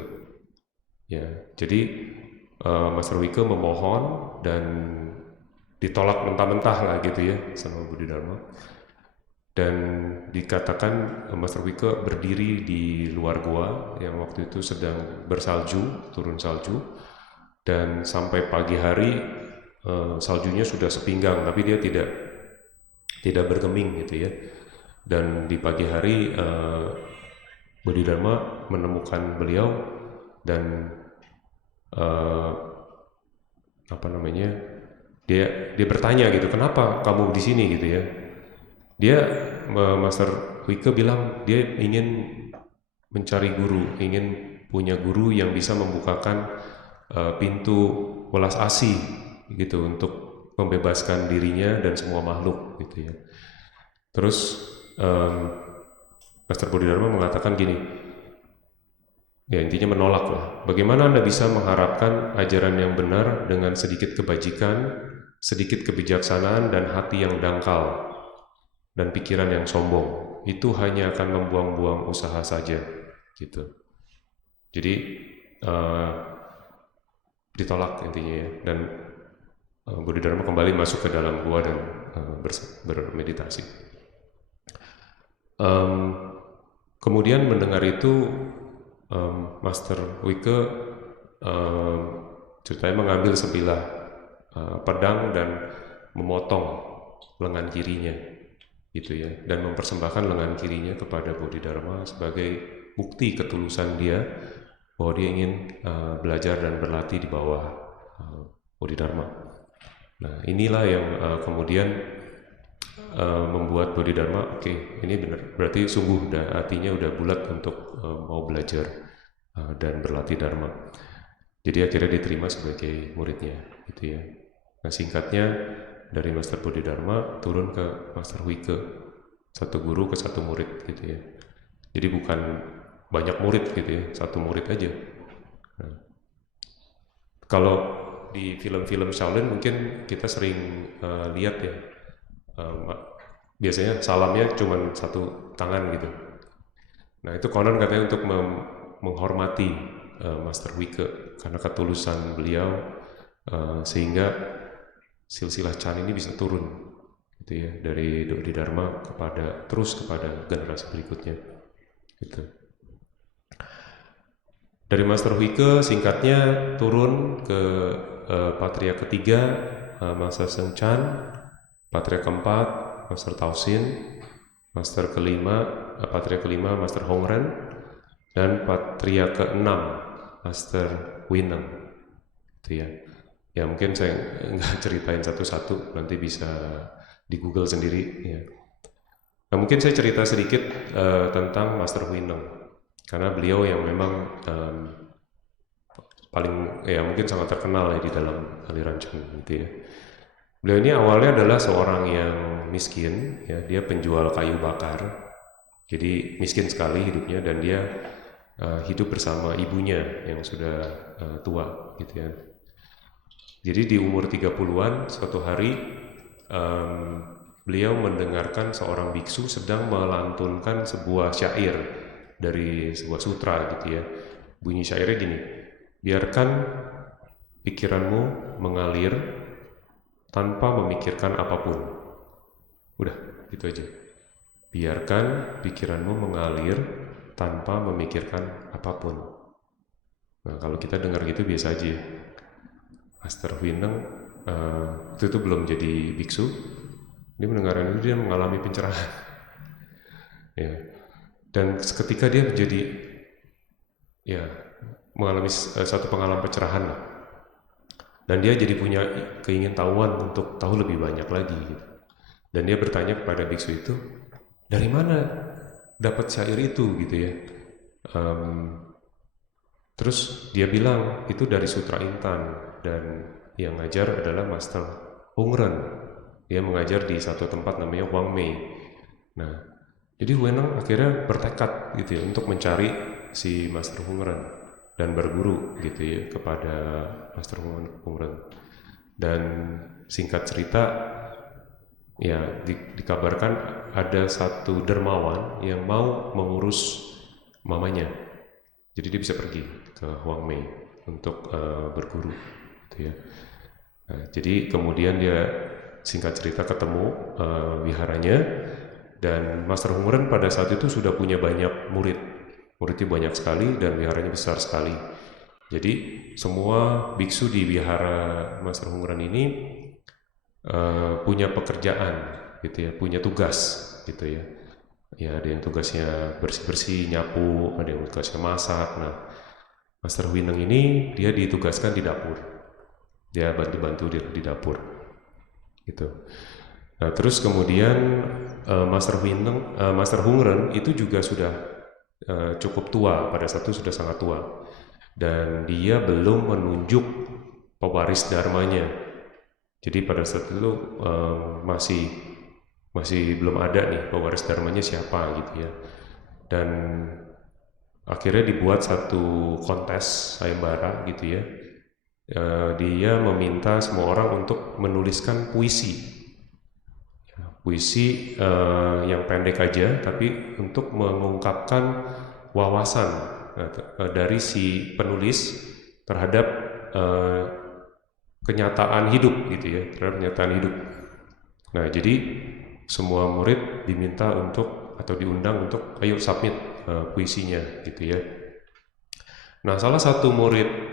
Ya, jadi Master Huike memohon dan ditolak mentah-mentah lah gitu ya sama Bodhidharma. Dan dikatakan Master Huike berdiri di luar gua yang waktu itu sedang bersalju, turun salju, dan sampai pagi hari saljunya sudah sepinggang, tapi dia tidak bergeming gitu ya. Dan di pagi hari Bodhidharma menemukan beliau dan dia bertanya gitu, kenapa kamu di sini gitu ya. Master Huike bilang dia ingin mencari guru, ingin punya guru yang bisa membukakan pintu welas asih gitu untuk membebaskan dirinya dan semua makhluk gitu ya. Terus Master Bodhidharma mengatakan gini, ya intinya menolak lah. Bagaimana Anda bisa mengharapkan ajaran yang benar dengan sedikit kebajikan, sedikit kebijaksanaan dan hati yang dangkal dan pikiran yang sombong? Itu hanya akan membuang-buang usaha saja gitu. Jadi ditolak intinya ya. Dan Bodhidharma kembali masuk ke dalam gua dan bermeditasi. Kemudian mendengar itu Master Huike ceritanya mengambil sebilah pedang dan memotong lengan kirinya gitu ya, dan mempersembahkan lengan kirinya kepada Bodhidharma sebagai bukti ketulusan dia bahwa dia ingin belajar dan berlatih di bawah Bodhidharma. Nah, inilah yang kemudian membuat Bodhidharma, oke, ini benar, berarti sungguh hatinya udah bulat untuk mau belajar dan berlatih Dharma. Jadi akhirnya diterima sebagai muridnya gitu ya. Nah, singkatnya dari Master Bodhidharma turun ke Master Huike satu guru ke satu murid gitu ya. Jadi bukan banyak murid gitu ya, satu murid aja. Nah, kalau di film-film Shaolin mungkin kita sering lihat ya, biasanya salamnya cuma satu tangan gitu. Nah itu konon katanya untuk menghormati Master Huike karena ketulusan beliau, sehingga silsilah Chan ini bisa turun gitu ya, dari Dodi Dharma terus kepada generasi berikutnya gitu. Dari Master Huike singkatnya turun ke patria ketiga, Master Seng Chan, patria keempat Master Taosin, patria kelima Master Hongren, dan patria keenam Master Huineng gitu ya. Ya mungkin saya nggak ceritain satu-satu, nanti bisa di Google sendiri ya. Nah mungkin saya cerita sedikit tentang Master Huineng karena beliau yang memang paling ya mungkin sangat terkenal ya di dalam aliran Chen gitu ya. Beliau ini awalnya adalah seorang yang miskin ya, dia penjual kayu bakar. Jadi miskin sekali hidupnya, dan dia hidup bersama ibunya yang sudah tua gitu ya. Jadi di umur 30-an suatu hari beliau mendengarkan seorang biksu sedang melantunkan sebuah syair dari sebuah sutra gitu ya. Bunyi syairnya gini: biarkan pikiranmu mengalir tanpa memikirkan apapun. Udah, gitu aja. Biarkan pikiranmu mengalir tanpa memikirkan apapun. Nah, kalau kita dengar gitu biasa aja ya. Master Huineng waktu itu belum jadi biksu. Dia mendengarkan itu, dia mengalami pencerahan. Ya. Dan ketika dia mengalami satu pengalaman pencerahan lah. Dan dia jadi punya keingintahuan untuk tahu lebih banyak lagi gitu. Dan dia bertanya kepada biksu itu, dari mana dapat syair itu gitu ya. Terus dia bilang itu dari Sutra Intan, dan yang ngajar adalah Master Hongren. Dia mengajar di satu tempat namanya Wangmei. Nah, jadi Huineng akhirnya bertekad gitu ya untuk mencari si Master Hongren dan berguru gitu ya kepada Master Hongren. Dan singkat cerita ya dikabarkan ada satu dermawan yang mau mengurus mamanya. Jadi dia bisa pergi ke Wangmei untuk berguru gitu ya. Nah, jadi kemudian dia singkat cerita ketemu wiharanya, dan Master Hongren pada saat itu sudah punya banyak muridnya banyak sekali, dan wiharanya besar sekali. Jadi semua biksu di wihara Master Hongren ini punya pekerjaan gitu ya, punya tugas gitu ya. Ya ada yang tugasnya bersih-bersih, nyapu, ada yang tugasnya masak. Nah, Master Huineng ini dia ditugaskan di dapur. Dia bantu-bantu di dapur. Gitu. Nah, terus kemudian Master Hongren itu juga sudah cukup tua, pada saat itu sudah sangat tua. Dan dia belum menunjuk pewaris dharmanya. Jadi pada saat itu masih belum ada nih pewaris dharmanya siapa gitu ya. Dan akhirnya dibuat satu kontes sayembara gitu ya. Dia meminta semua orang untuk menuliskan puisi yang pendek aja, tapi untuk mengungkapkan wawasan dari si penulis terhadap kenyataan hidup gitu ya, terhadap kenyataan hidup. Nah, jadi semua murid diminta atau diundang untuk ayo submit puisinya gitu ya. Nah, salah satu murid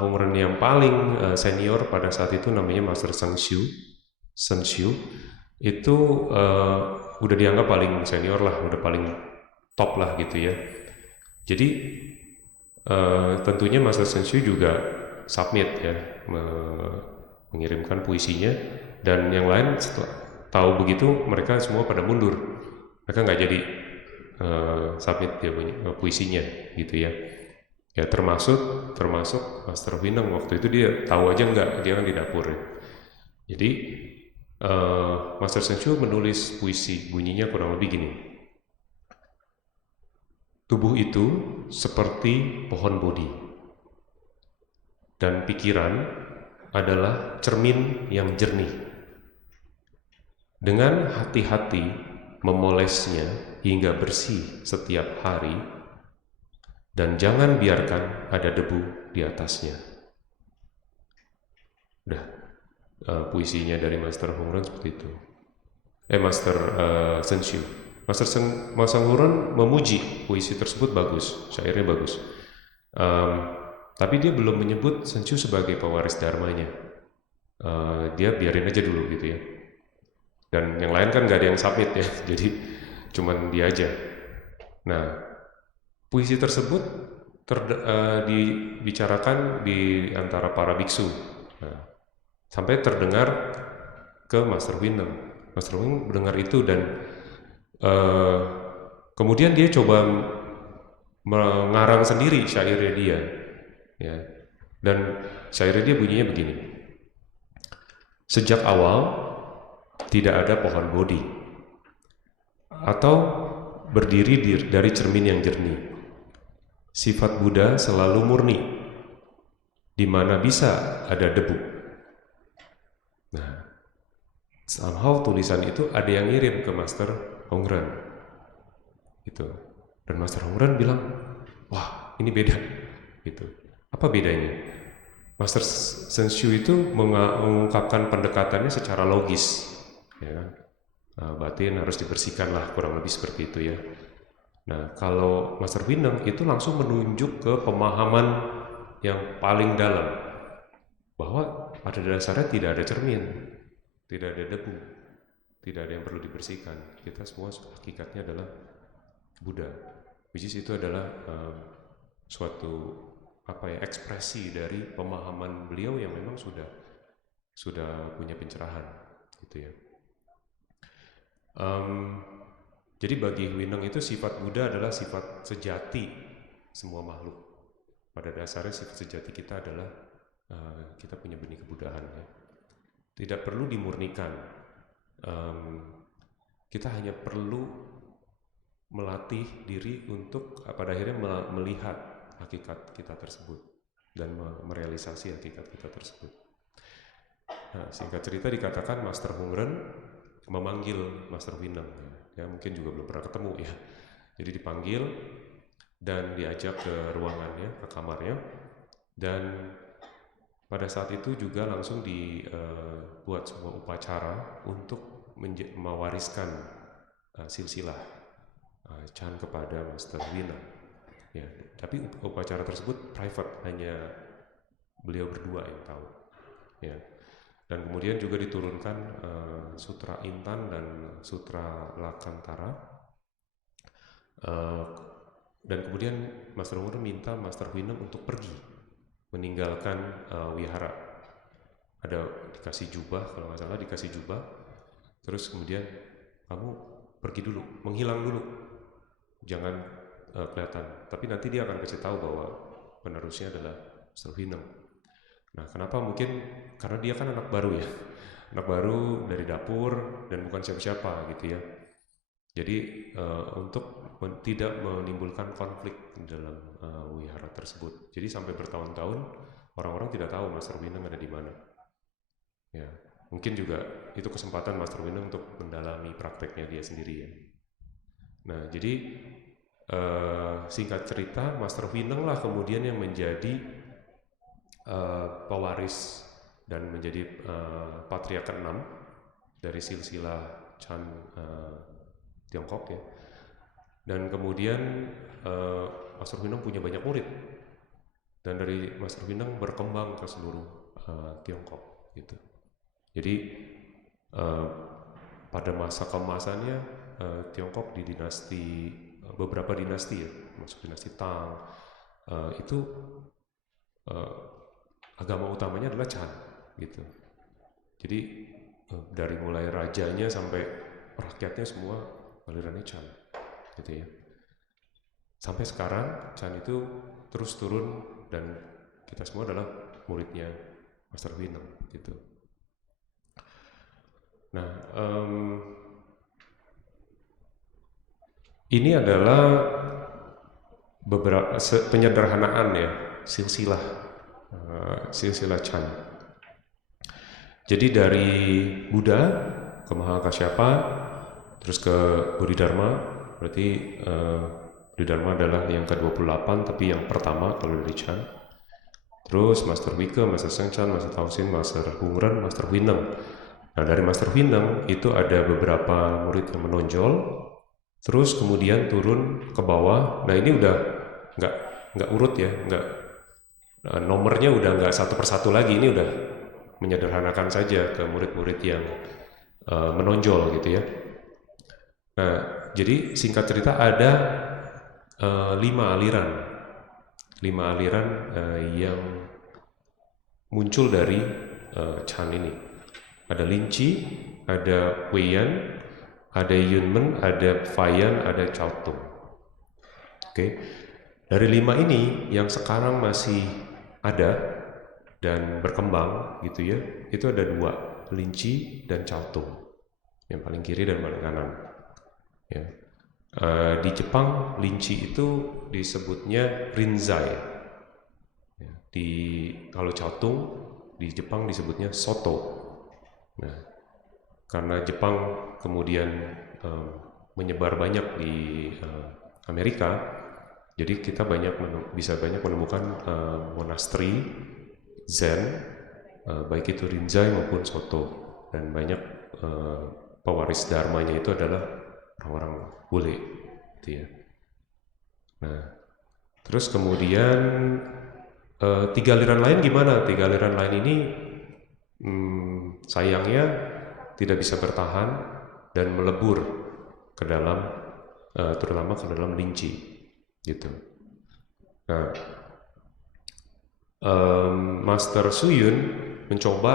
Hongren yang paling senior pada saat itu namanya Master Shen Xiu. Itu udah dianggap paling senior lah, udah paling top lah gitu ya. Jadi tentunya Master Shen Xiu juga submit ya, mengirimkan puisinya, dan yang lain setelah tahu begitu mereka semua pada mundur, mereka nggak jadi submit dia puisinya gitu ya. Ya termasuk Master Huineng waktu itu dia tahu aja nggak, dia kan di dapur ya. Jadi Master Seng Shu menulis puisi, bunyinya kurang lebih gini. Tubuh itu seperti pohon bodi, dan pikiran adalah cermin yang jernih. Dengan hati-hati memolesnya hingga bersih setiap hari, dan jangan biarkan ada debu di atasnya. Udah, puisinya dari Master Hong Ren seperti itu. Master Seng Shu. Master Seng Huron memuji puisi tersebut bagus, syairnya bagus. Tapi dia belum menyebut Seng Shu sebagai pewaris dharmanya. Dia biarin aja dulu gitu ya. Dan yang lain kan gak ada yang submit ya, jadi cuman dia aja. Nah, puisi tersebut dibicarakan di antara para biksu. Nah, sampai terdengar ke Master Huineng. Master Huineng mendengar itu dan kemudian dia coba mengarang sendiri syairnya dia, ya. Dan syairnya dia bunyinya begini. Sejak awal tidak ada pohon bodi atau berdiri dari cermin yang jernih. Sifat Buddha selalu murni, di mana bisa ada debu. Nah, somehow tulisan itu ada yang ngirim ke Master Hong Ren gitu. Dan Master Hong Ren bilang, wah ini beda gitu. Apa bedanya? Master Seng Shu itu mengungkapkan pendekatannya secara logis, ya kan? Batin harus dibersihkan lah, kurang lebih seperti itu ya. Nah, kalau Master Huineng itu langsung menunjuk ke pemahaman yang paling dalam, bahwa pada dasarnya tidak ada cermin, tidak ada debu, tidak ada yang perlu dibersihkan. Kita semua hakikatnya adalah Buddha, which is itu adalah suatu ekspresi dari pemahaman beliau yang memang sudah punya pencerahan, gitu ya. Jadi bagi Huineng itu sifat Buddha adalah sifat sejati semua makhluk. Pada dasarnya sifat sejati kita adalah kita punya benih kebudayaan ya. Tidak perlu dimurnikan. Kita hanya perlu melatih diri untuk pada akhirnya melihat hakikat kita tersebut dan merealisasi hakikat kita tersebut. Nah, singkat cerita dikatakan Master Hong Ren memanggil Master Huineng, ya mungkin juga belum pernah ketemu ya. Jadi dipanggil dan diajak ke ruangannya, ke kamarnya, dan pada saat itu juga langsung dibuat sebuah upacara untuk mewariskan silsilah Chan kepada Master Huineng. Ya, tapi upacara tersebut private, hanya beliau berdua yang tahu. Ya. Dan kemudian juga diturunkan Sutra Intan dan Sutra Lakantara. Dan kemudian Master Hong Ren minta Master Huineng untuk pergi, meninggalkan wihara. Ada dikasih jubah, kalau nggak salah dikasih jubah. Terus kemudian kamu pergi dulu, menghilang dulu, jangan kelihatan. Tapi nanti dia akan kasih tahu bahwa penerusnya adalah Master Huineng. Nah, kenapa? Mungkin karena dia kan anak baru ya, anak baru dari dapur dan bukan siapa-siapa gitu ya. Jadi untuk tidak menimbulkan konflik dalam wihara tersebut. Jadi sampai bertahun-tahun orang-orang tidak tahu Master Huineng ada di mana. Ya, mungkin juga itu kesempatan Master Huineng untuk mendalami prakteknya dia sendiri ya. Nah, jadi singkat cerita Master Huineng lah kemudian yang menjadi pewaris dan menjadi patria ke-6 dari silsilah Chan Tiongkok ya. Dan kemudian Master Huineng punya banyak murid, dan dari Master Huineng berkembang ke seluruh Tiongkok gitu. Jadi pada masa keemasannya Tiongkok di beberapa dinasti ya, masuk dinasti Tang, itu agama utamanya adalah Chan gitu. Jadi dari mulai rajanya sampai rakyatnya semua alirannya Chan gitu ya. Sampai sekarang Chan itu terus turun dan kita semua adalah muridnya Master Huineng gitu. Nah, ini adalah beberapa penyederhanaan ya, silsilah Chan. Jadi dari Buddha ke Mahakasyapa, terus ke Bodhidharma, berarti Bodhidharma adalah yang ke-28 tapi yang pertama kalau dari Chan. Terus Master Wike, Master Seng Chan, Master Taosin, Master Hungren, Master Huineng. Nah dari Master Huineng itu ada beberapa murid yang menonjol, terus kemudian turun ke bawah. Nah ini udah nggak urut ya, nomornya udah nggak satu persatu lagi. Ini udah menyederhanakan saja ke murid-murid yang menonjol gitu ya. Nah jadi singkat cerita ada 5 aliran yang muncul dari Chan ini. Ada Linchi, ada Weiyan, ada Yunmen, ada Fayan, ada Chaotung. Oke. Dari 5 ini yang sekarang masih ada dan berkembang gitu ya, itu ada 2, Linchi dan Chaotung. Yang paling kiri dan paling kanan. Ya. Di Jepang Linchi itu disebutnya Rinzai. Ya, kalau Chaotung di Jepang disebutnya Soto. Nah, karena Jepang kemudian menyebar banyak di Amerika, jadi kita bisa banyak menemukan monasteri Zen, baik itu Rinzai maupun Soto, dan banyak pewaris dharmanya itu adalah orang-orang bule, gitu ya. Nah, terus kemudian 3 aliran lain gimana? 3 aliran lain ini sayangnya tidak bisa bertahan dan melebur ke dalam, terutama ke dalam Linchi, gitu. Nah, Master Suyun mencoba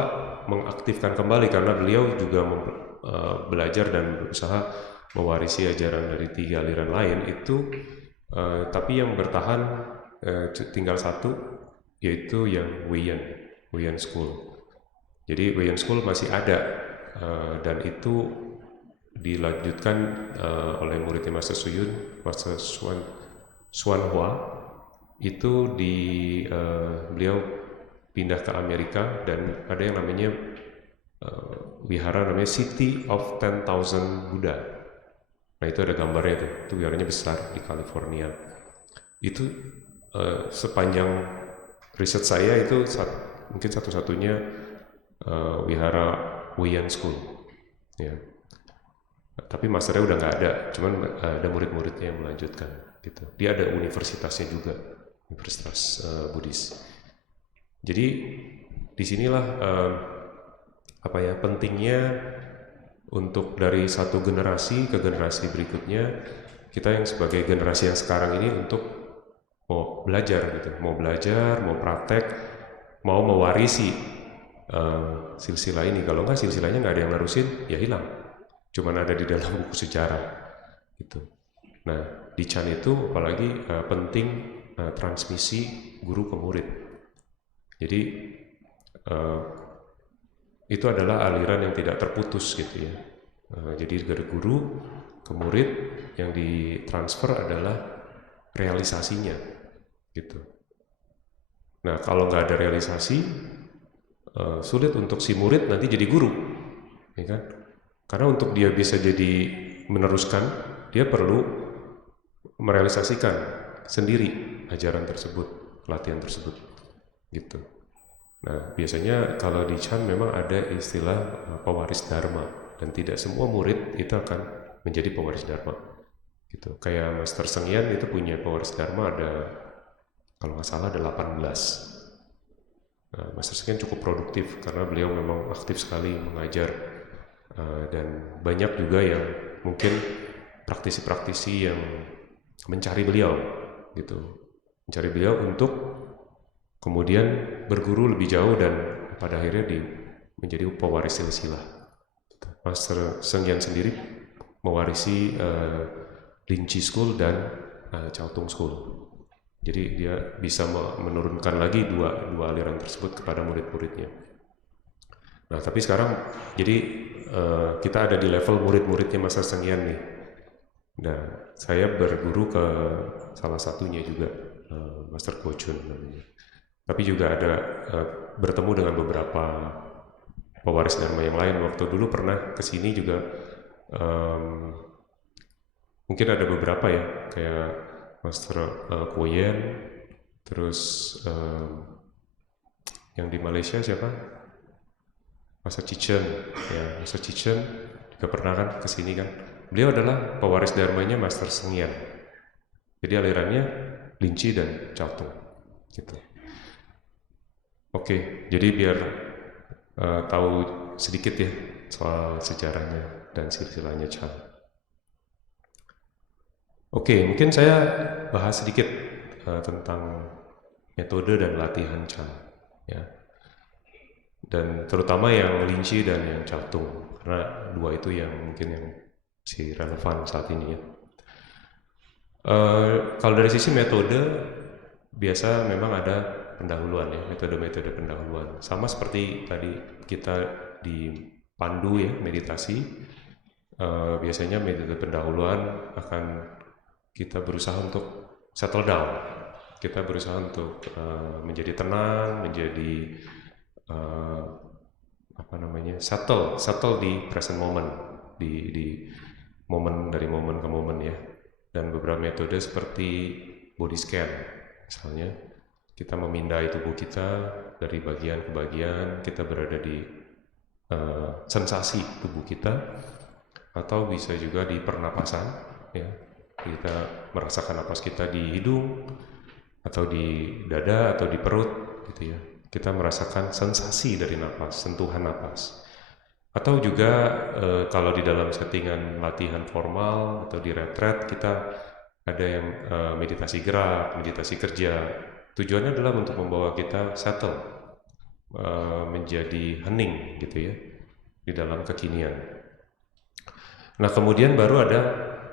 mengaktifkan kembali karena beliau juga belajar dan berusaha mewarisi ajaran dari 3 aliran lain itu, tapi yang bertahan tinggal 1, yaitu yang Weiyan School. Jadi Weiyan School masih ada dan itu dilanjutkan oleh muridnya Master Suyun, Master Xuanhua. Itu beliau pindah ke Amerika dan ada yang namanya wihara namanya City of 10,000 Buddha. Nah itu ada gambarnya tuh, itu wiharanya besar di California. Itu sepanjang riset saya itu mungkin satu-satunya wihara Weiyan School. Ya. Tapi masternya udah nggak ada, cuman ada murid-muridnya yang melanjutkan. Gitu. Dia ada universitasnya juga, Universitas Buddhis. Jadi disinilah pentingnya untuk dari satu generasi ke generasi berikutnya, kita yang sebagai generasi yang sekarang ini untuk mau belajar gitu, mau praktek, mau mewarisi silsilah ini. Kalau nggak silsilahnya nggak ada yang nerusin, ya hilang. Cuman ada di dalam buku sejarah gitu. Nah di Chan itu apalagi penting transmisi guru ke murid. Jadi itu adalah aliran yang tidak terputus gitu ya. Jadi dari guru ke murid yang ditransfer adalah realisasinya gitu. Nah kalau nggak ada realisasi, sulit untuk si murid nanti jadi guru, ya kan? Karena untuk dia bisa jadi meneruskan, dia perlu merealisasikan sendiri ajaran tersebut, latihan tersebut, gitu. Nah, biasanya kalau di Chan memang ada istilah pewaris dharma dan tidak semua murid itu akan menjadi pewaris dharma. Gitu. Kayak Master Seng Yan itu punya pewaris dharma ada, kalau nggak salah ada 18. Nah, Master Seng Yan cukup produktif karena beliau memang aktif sekali mengajar dan banyak juga yang mungkin praktisi-praktisi yang mencari beliau gitu. Mencari beliau untuk kemudian berguru lebih jauh dan pada akhirnya menjadi pewaris silsilah. Master Seng Yan sendiri mewarisi Linchi School dan Chaotung School. Jadi dia bisa menurunkan lagi dua aliran tersebut kepada murid-muridnya. Nah, tapi sekarang jadi kita ada di level murid-muridnya Master Seng Yan nih. Nah, saya berguru ke salah satunya juga, Master Go Chun namanya. Tapi juga ada bertemu dengan beberapa pewaris Dharma yang lain. Waktu dulu pernah kesini juga, mungkin ada beberapa ya, kayak Master Kuo Yen, terus yang di Malaysia siapa? Master Chichen, ya Master Chichen juga pernah kan kesini kan. Beliau adalah pewaris dharmanya Master Seng Yan. Jadi alirannya Linchi dan Chao Tung, gitu. Oke, jadi biar tahu sedikit ya soal sejarahnya dan silsilahnya Chan. Oke, mungkin saya bahas sedikit tentang metode dan latihan Chan, ya. Dan terutama yang Linchi dan yang Chao Tung, karena dua itu yang mungkin yang masih relevan saat ini ya. Kalau dari sisi metode, biasa memang ada pendahuluan ya, metode-metode pendahuluan. Sama seperti tadi kita dipandu ya, meditasi. Biasanya metode pendahuluan akan kita berusaha untuk settle down. Kita berusaha untuk menjadi tenang, menjadi settle di present moment, di momen, dari momen ke momen ya. Dan beberapa metode seperti body scan, misalnya kita memindai tubuh kita dari bagian ke bagian, kita berada di sensasi tubuh kita, atau bisa juga di pernapasan ya, kita merasakan napas kita di hidung atau di dada atau di perut gitu ya. Kita merasakan sensasi dari napas, sentuhan napas. Atau juga kalau di dalam settingan latihan formal atau di retret, kita ada yang meditasi gerak, meditasi kerja. Tujuannya adalah untuk membawa kita settle, menjadi hening gitu ya, di dalam kekinian. Nah, kemudian baru ada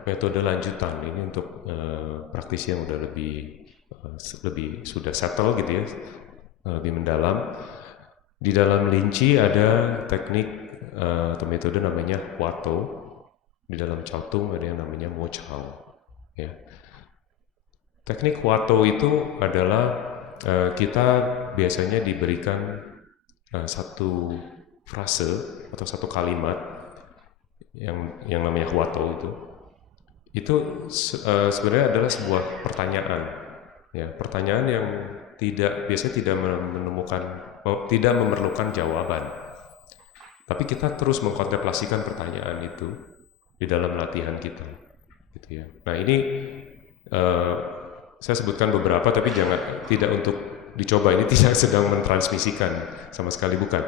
metode lanjutan. Ini untuk praktisi yang udah lebih sudah settle gitu ya, lebih mendalam. Di dalam Linchi ada teknik atau metode namanya Huatou. Di dalam Chao Tung ada yang namanya Mo Chao ya. Teknik Huatou itu adalah kita biasanya diberikan satu frase atau satu kalimat yang namanya Huatou itu sebenarnya adalah sebuah pertanyaan ya, pertanyaan yang biasanya tidak memerlukan jawaban, tapi kita terus mengkontemplasikan pertanyaan itu di dalam latihan kita gitu ya. Nah, ini saya sebutkan beberapa, tapi tidak untuk dicoba. Ini tidak sedang mentransmisikan sama sekali, bukan,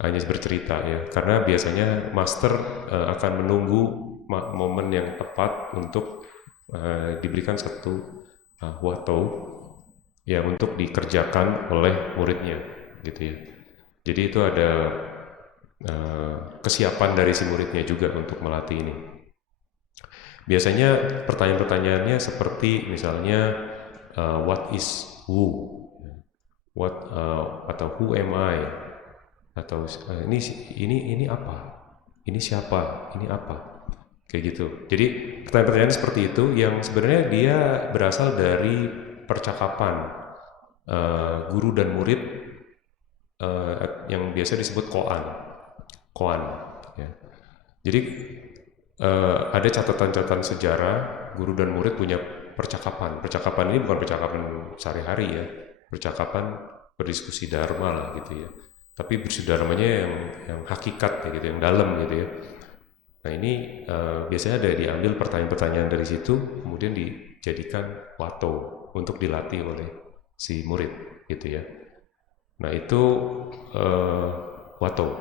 hanya bercerita ya, karena biasanya master akan menunggu momen yang tepat untuk diberikan satu Huatou ya, untuk dikerjakan oleh muridnya gitu ya. Jadi itu ada kesiapan dari si muridnya juga untuk melatih ini. Biasanya pertanyaan-pertanyaannya seperti misalnya what is who, atau who am I, atau ini apa, ini siapa, ini apa, kayak gitu. Jadi pertanyaan-pertanyaan seperti itu yang sebenarnya dia berasal dari percakapan guru dan murid yang biasa disebut koan ya. Jadi ada catatan-catatan sejarah guru dan murid punya percakapan. Percakapan ini bukan percakapan sehari-hari ya, percakapan berdiskusi dharma lah gitu ya, tapi berdiskusi dharmanya yang hakikat ya, gitu, yang dalam gitu ya. Nah, ini biasanya ada diambil pertanyaan-pertanyaan dari situ, kemudian dijadikan Huatou untuk dilatih oleh si murid gitu ya. Nah, itu Huatou.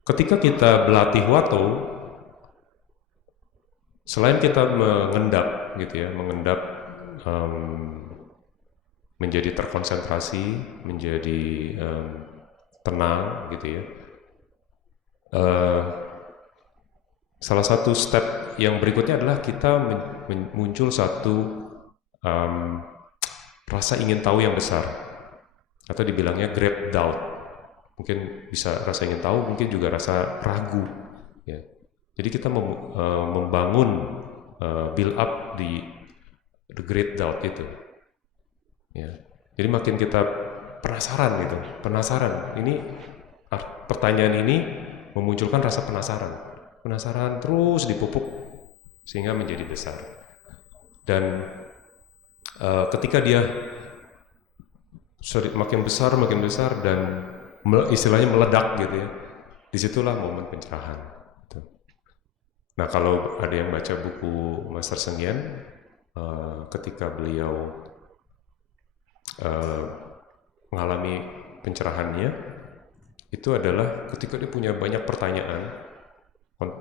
Ketika kita berlatih Huatou, selain kita mengendap gitu ya, menjadi terkonsentrasi, menjadi tenang gitu ya. Salah satu step yang berikutnya adalah kita muncul satu rasa ingin tahu yang besar, atau dibilangnya great doubt. Mungkin bisa rasa ingin tahu, mungkin juga rasa ragu. Ya. Jadi kita membangun build up di the great doubt itu. Ya. Jadi makin kita penasaran gitu, penasaran. Ini pertanyaan ini memunculkan rasa penasaran terus dipupuk sehingga menjadi besar. Dan ketika dia makin besar dan istilahnya meledak gitu ya, disitulah momen pencerahan. Nah, kalau ada yang baca buku Master Sheng Yen, ketika beliau mengalami pencerahannya, itu adalah ketika dia punya banyak pertanyaan,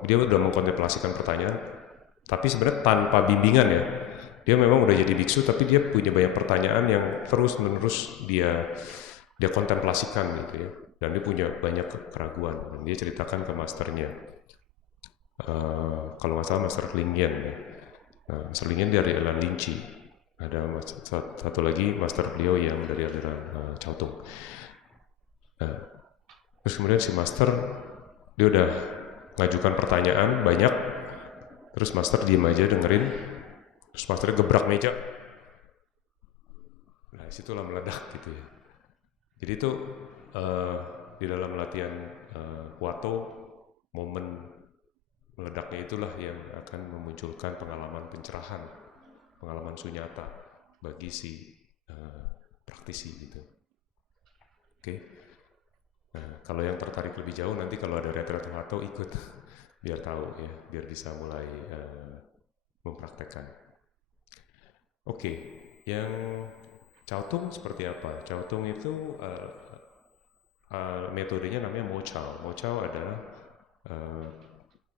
dia udah mengkontemplasikan pertanyaan, tapi sebenarnya tanpa bimbingan ya. Dia memang udah jadi biksu, tapi dia punya banyak pertanyaan yang terus-menerus dia kontemplasikan gitu ya. Dan dia punya banyak keraguan. Dan dia ceritakan ke masternya. Kalau nggak salah Master Ling Yen ya. Master Ling Yen dari aliran Linci. Ada satu lagi master beliau yang dari aliran Chao Tung. Terus kemudian si master dia udah ngajukan pertanyaan banyak, terus master diem aja dengerin, terus masternya gebrak meja. Nah, situlah meledak gitu ya. Jadi itu di dalam latihan Huato, momen meledaknya itulah yang akan memunculkan pengalaman pencerahan, pengalaman sunyata bagi si praktisi gitu. Oke. Nah, kalau yang tertarik lebih jauh nanti kalau ada retret Huato ikut biar tahu ya, biar bisa mulai mempraktekkan. Oke, yang Chao Tung seperti apa? Chao Tung itu metodenya namanya Mo Chao. Mo Chao adalah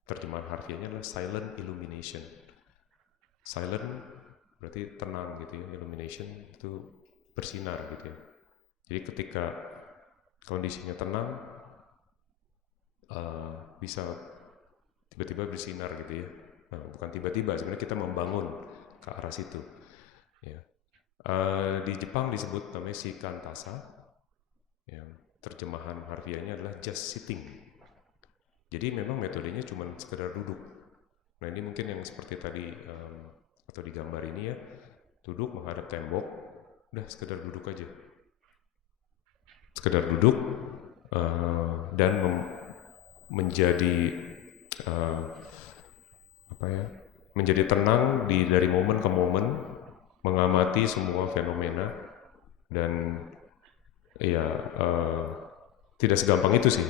terjemahan harfiahnya adalah silent illumination. Silent berarti tenang gitu ya, illumination itu bersinar gitu ya. Jadi ketika kondisinya tenang, bisa tiba-tiba bersinar gitu ya. Nah, bukan tiba-tiba, sebenarnya kita membangun ke arah situ. Ya. Di Jepang disebut namanya Shikantasa. Ya, terjemahan harfiahnya adalah just sitting. Jadi memang metodenya cuma sekedar duduk. Nah ini mungkin yang seperti tadi atau di gambar ini ya, duduk menghadap tembok, udah sekedar duduk aja. Sekedar duduk dan menjadi menjadi tenang dari momen ke momen, mengamati semua fenomena dan ya tidak segampang itu sih,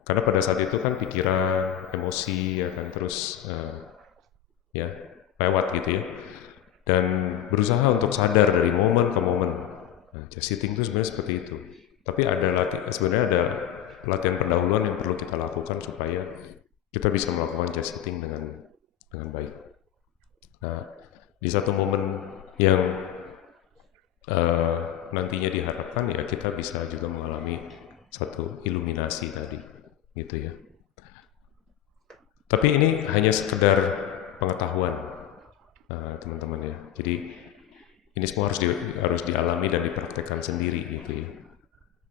karena pada saat itu kan pikiran, emosi akan terus ya lewat gitu ya, dan berusaha untuk sadar dari momen ke momen. Nah, just sitting itu sebenarnya seperti itu. Tapi sebenarnya ada latihan pendahuluan yang perlu kita lakukan supaya kita bisa melakukan just sitting dengan baik. Nah, di satu momen yang nantinya diharapkan ya kita bisa juga mengalami satu iluminasi tadi, gitu ya. Tapi ini hanya sekedar pengetahuan, teman-teman ya. Jadi ini semua harus dialami dan dipraktekkan sendiri, gitu ya.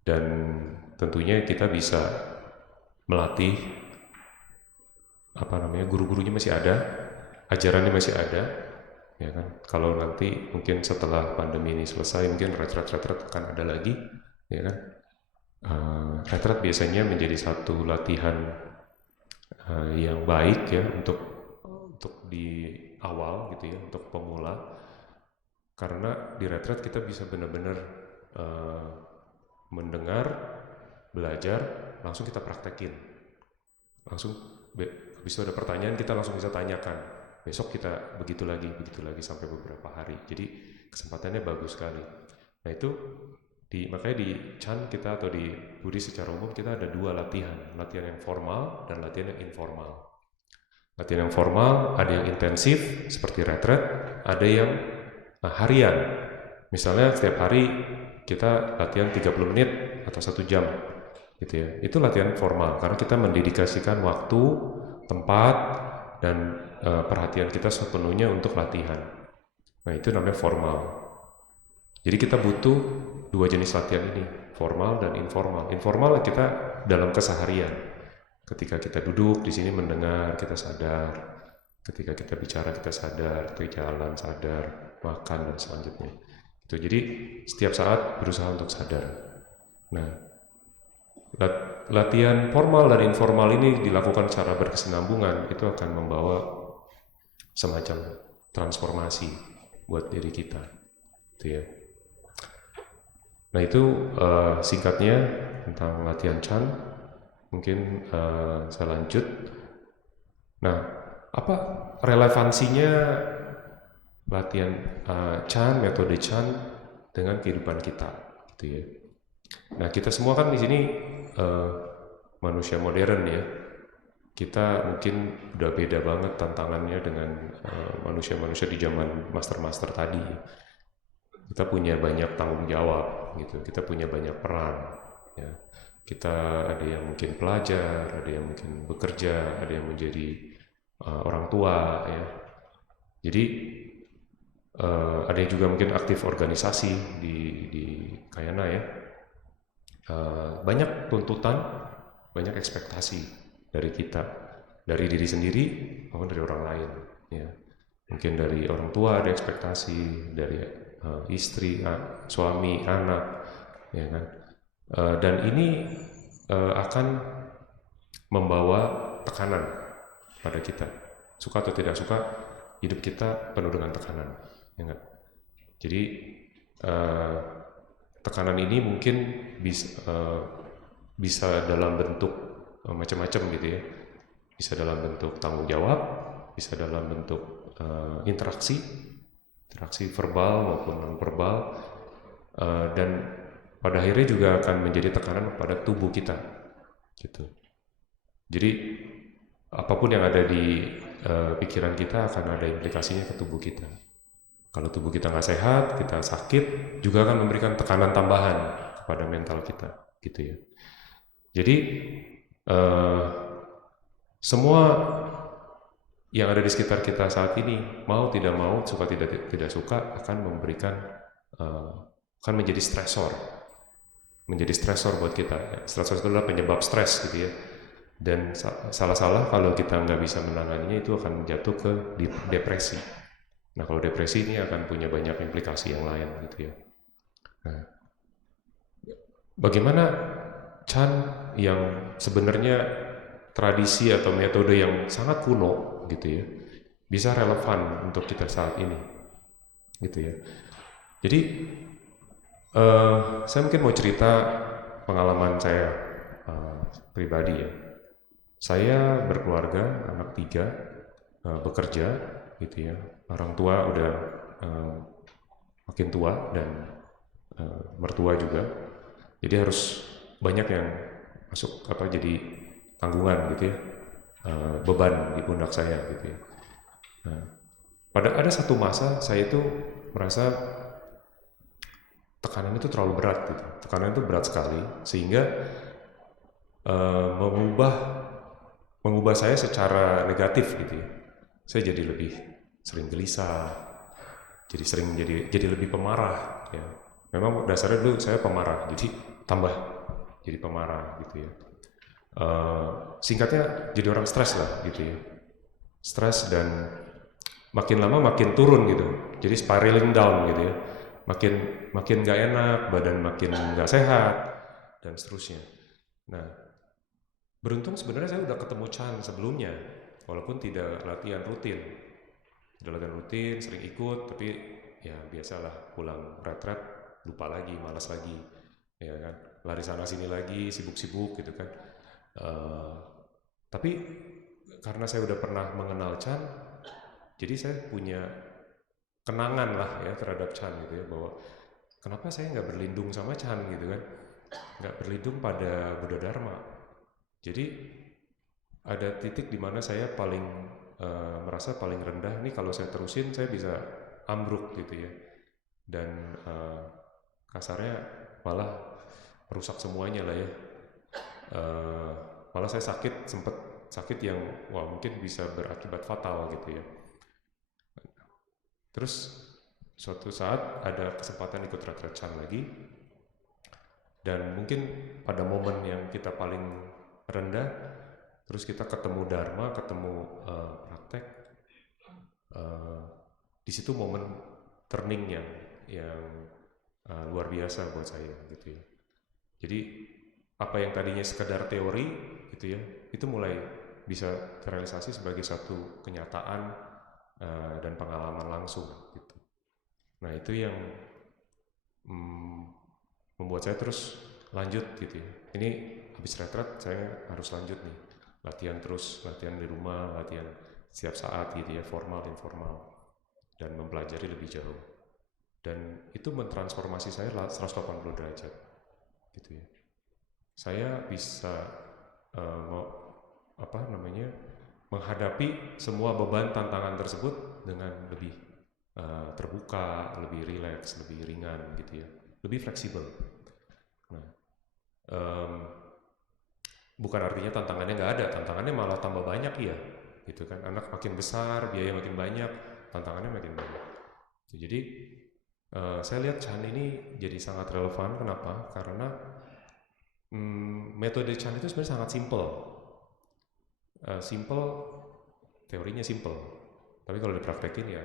Dan tentunya kita bisa melatih guru-gurunya masih ada, ajarannya masih ada, ya kan. Kalau nanti mungkin setelah pandemi ini selesai, mungkin retret akan ada lagi, ya kan. Retret biasanya menjadi satu latihan yang baik ya untuk di awal gitu ya, untuk pemula, karena di retret kita bisa benar-benar mendengar, belajar, langsung kita praktekin, langsung habis itu ada pertanyaan kita langsung bisa tanyakan, besok kita begitu lagi sampai beberapa hari. Jadi kesempatannya bagus sekali. Nah itu makanya di Chan kita atau di Buddhis secara umum kita ada dua latihan yang formal dan latihan yang informal. Latihan yang formal ada yang intensif seperti retret, ada yang harian. Misalnya setiap hari kita latihan 30 menit atau 1 jam gitu ya. Itu latihan formal karena kita mendedikasikan waktu, tempat dan perhatian kita sepenuhnya untuk latihan. Nah, itu namanya formal. Jadi kita butuh dua jenis latihan ini, formal dan informal. Informal kita dalam keseharian. Ketika kita duduk di sini mendengar, kita sadar. Ketika kita bicara, kita sadar. Ketika jalan, sadar. Makan, dan selanjutnya. Itu. Jadi setiap saat berusaha untuk sadar. Nah, latihan formal dan informal ini dilakukan secara berkesinambungan, itu akan membawa semacam transformasi buat diri kita. Itu ya. Nah itu singkatnya tentang latihan Chan. Mungkin saya lanjut. Nah, apa relevansinya latihan Chan, metode Chan dengan kehidupan kita, gitu ya? Nah, kita semua kan di sini manusia modern ya. Kita mungkin udah beda banget tantangannya dengan manusia-manusia di zaman master-master tadi. Kita punya banyak tanggung jawab gitu, kita punya banyak peran ya. Kita ada yang mungkin pelajar, ada yang mungkin bekerja, ada yang menjadi orang tua ya. Jadi ada yang juga mungkin aktif organisasi di Kayana ya. Banyak tuntutan, banyak ekspektasi dari kita, dari diri sendiri maupun dari orang lain ya. Mungkin dari orang tua ada ekspektasi, dari istri, suami, anak, ya kan. Dan ini akan membawa tekanan pada kita. Suka atau tidak suka, hidup kita penuh dengan tekanan, ya kan. Jadi tekanan ini mungkin bisa dalam bentuk macam-macam gitu ya. Bisa dalam bentuk tanggung jawab, bisa dalam bentuk interaksi verbal maupun non verbal, dan pada akhirnya juga akan menjadi tekanan pada tubuh kita gitu. Jadi apapun yang ada di pikiran kita akan ada implikasinya ke tubuh kita. Kalau tubuh kita nggak sehat, kita sakit, juga akan memberikan tekanan tambahan kepada mental kita gitu ya. Jadi semua yang ada di sekitar kita saat ini, mau tidak mau, suka tidak suka, akan memberikan, akan menjadi stresor buat kita. Ya. Stresor itu adalah penyebab stres gitu ya. Dan salah-salah kalau kita nggak bisa menanganinya, itu akan jatuh ke depresi. Nah, kalau depresi ini akan punya banyak implikasi yang lain gitu ya. Nah, bagaimana Chan yang sebenarnya tradisi atau metode yang sangat kuno gitu ya, bisa relevan untuk kita saat ini gitu ya. Jadi saya mungkin mau cerita pengalaman saya pribadi ya. Saya berkeluarga, anak 3, bekerja gitu ya. Orang tua udah makin tua dan mertua juga. Jadi harus banyak yang masuk jadi tanggungan gitu ya. Beban di pundak saya gitu ya. Nah, ada satu masa saya itu merasa tekanan itu terlalu berat gitu. Tekanan itu berat sekali sehingga mengubah saya secara negatif gitu ya. Saya jadi lebih sering gelisah, jadi lebih pemarah ya. Memang dasarnya dulu saya pemarah, jadi tambah jadi pemarah gitu ya. Singkatnya jadi orang stres lah gitu ya. Stres dan makin lama makin turun gitu. Jadi spiraling down gitu ya. Makin gak enak, badan makin gak sehat dan seterusnya. Nah, beruntung sebenarnya saya udah ketemu Chan sebelumnya, walaupun tidak latihan rutin. Sering ikut, tapi ya biasalah pulang retret lupa lagi, malas lagi, ya kan. Lari sana sini lagi, sibuk-sibuk gitu kan. Tapi karena saya udah pernah mengenal Chan, jadi saya punya kenangan lah ya terhadap Chan gitu ya, bahwa kenapa saya nggak berlindung sama Chan gitu kan, nggak berlindung pada Buddha Dharma. Jadi ada titik di mana saya merasa paling rendah nih, kalau saya terusin saya bisa ambruk gitu ya, dan kasarnya malah merusak semuanya lah ya. Malah saya sempat sakit yang mungkin bisa berakibat fatal gitu ya. Terus suatu saat ada kesempatan ikut retret Chan lagi, dan mungkin pada momen yang kita paling rendah, terus kita ketemu Dharma, ketemu praktek, di situ momen turning yang luar biasa buat saya gitu ya. Jadi apa yang tadinya sekedar teori gitu ya, itu mulai bisa terrealisasi sebagai satu kenyataan dan pengalaman langsung gitu. Nah itu yang membuat saya terus lanjut gitu ya. Ini habis retret saya harus lanjut nih, latihan terus, latihan di rumah, latihan setiap saat gitu ya, formal informal, dan mempelajari lebih jauh. Dan itu mentransformasi saya 180 derajat gitu ya. Saya bisa menghadapi semua beban tantangan tersebut dengan lebih terbuka, lebih rileks, lebih ringan gitu ya, lebih fleksibel. Nah, bukan artinya tantangannya nggak ada, tantangannya malah tambah banyak ya, gitu kan. Anak makin besar, biaya makin banyak, tantangannya makin banyak. Jadi saya lihat Chan ini jadi sangat relevan. Kenapa? Karena metode Chan itu sebenarnya sangat simple, teorinya simple, tapi kalau dipraktekin ya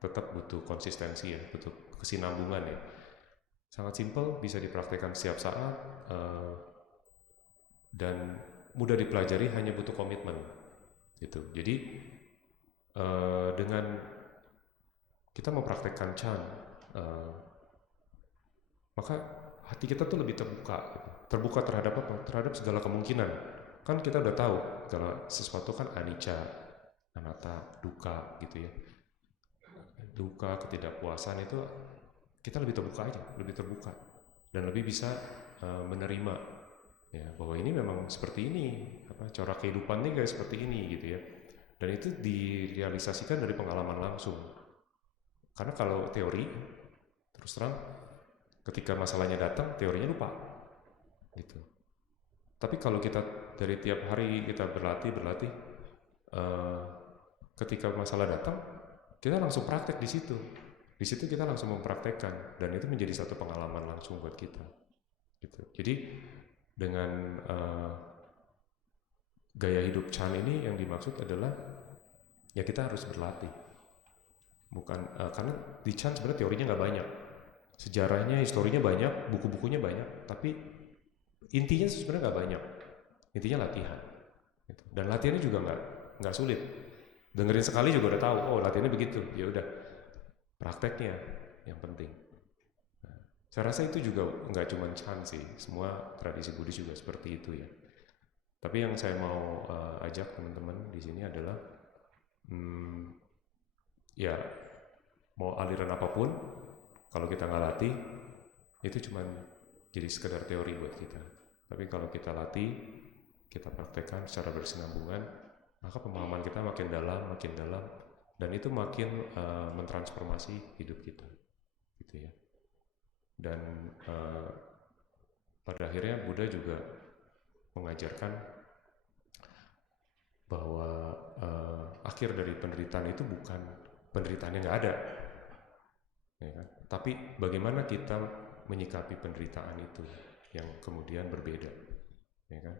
tetap butuh konsistensi ya, butuh kesinambungan ya. Sangat simple, bisa dipraktekkan setiap saat, dan mudah dipelajari, hanya butuh komitmen gitu. Jadi dengan kita mempraktekkan Chan, maka hati kita tuh lebih terbuka gitu. Terbuka terhadap apa? Terhadap segala kemungkinan. Kan kita udah tahu segala sesuatu kan anicca, anatta, dukkha gitu ya. Dukkha, ketidakpuasan itu kita lebih terbuka aja, lebih terbuka dan lebih bisa menerima ya, bahwa ini memang seperti ini, corak kehidupan ini kayak seperti ini gitu ya. Dan itu direalisasikan dari pengalaman langsung. Karena kalau teori, terus terang, ketika masalahnya datang, teorinya lupa gitu. Tapi kalau kita dari tiap hari kita berlatih, ketika masalah datang, kita langsung praktek di situ. Di situ kita langsung mempraktekkan, dan itu menjadi satu pengalaman langsung buat kita. Gitu. Jadi dengan gaya hidup Chan ini yang dimaksud adalah ya kita harus berlatih. Bukan karena di Chan sebenarnya teorinya nggak banyak, sejarahnya, historinya banyak, buku-bukunya banyak, tapi intinya sebenarnya nggak banyak. Intinya latihan. Gitu. Dan latihannya juga nggak sulit. Dengerin sekali juga udah tahu. Oh latihannya begitu. Ya udah. Prakteknya yang penting. Nah, saya rasa itu juga nggak cuma Chan sih, semua tradisi Buddhis juga seperti itu ya. Tapi yang saya mau ajak teman-teman di sini adalah ya mau aliran apapun, kalau kita nggak latih itu cuma jadi sekedar teori buat kita. Tapi kalau kita latih, kita praktekkan secara bersinambungan, maka pemahaman kita makin dalam, dan itu makin mentransformasi hidup kita, gitu ya. Dan pada akhirnya Buddha juga mengajarkan bahwa akhir dari penderitaan itu bukan penderitaan yang nggak ada, ya kan? Tapi bagaimana kita menyikapi penderitaan itu yang kemudian berbeda, ya kan?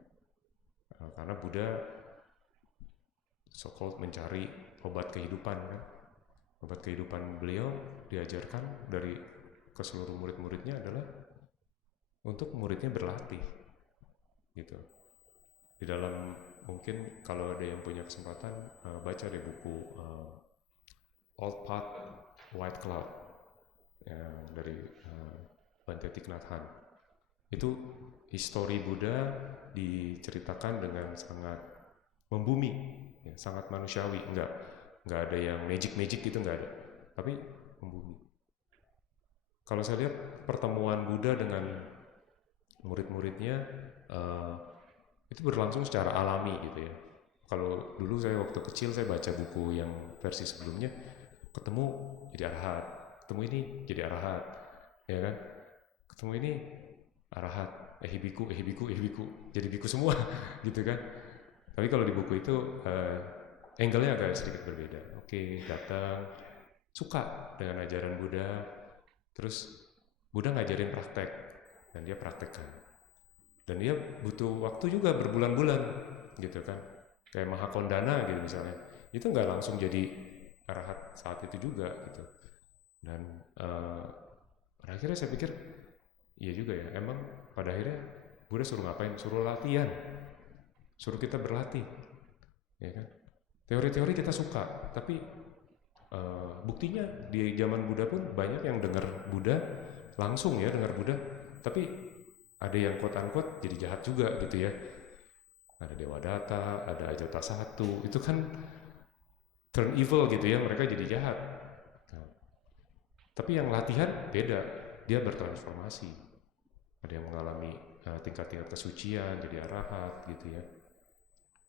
Karena Buddha so-called mencari obat kehidupan kan. Obat kehidupan beliau diajarkan ke seluruh murid-muridnya adalah untuk muridnya berlatih gitu. Di dalam, mungkin kalau ada yang punya kesempatan baca di buku Old Path, White Cloud dari Bhante Thich Nhat Hanh. Itu histori Buddha diceritakan dengan sangat membumi, ya, sangat manusiawi, nggak ada yang magic gitu, nggak ada, tapi membumi. Kalau saya lihat pertemuan Buddha dengan murid-muridnya itu berlangsung secara alami gitu ya. Kalau dulu saya waktu kecil saya baca buku yang versi sebelumnya, ketemu jadi arahat, ketemu ini jadi arahat, ya kan? Ketemu ini arahat, biku, jadi biku semua, gitu kan? Tapi kalau di buku itu angle-nya agak sedikit berbeda. Oke, datang, suka dengan ajaran Buddha, terus Buddha ngajarin praktek dan dia praktekkan, dan dia butuh waktu juga berbulan-bulan gitu kan, kayak Mahakondana gitu misalnya, itu nggak langsung jadi arahat saat itu juga gitu. Dan pada akhirnya saya pikir iya juga ya, emang pada akhirnya Buddha suruh ngapain? Suruh latihan, suruh kita berlatih, ya kan? Teori-teori kita suka, tapi buktinya di zaman Buddha pun banyak yang dengar Buddha langsung ya, dengar Buddha, tapi ada yang quote-unquote jadi jahat juga gitu ya. Ada Dewadatta, ada Ajatasattu, itu kan turn evil gitu ya, mereka jadi jahat. Nah, tapi yang latihan beda, dia bertransformasi. Ada yang mengalami tingkat-tingkat kesucian, jadi arahat gitu ya.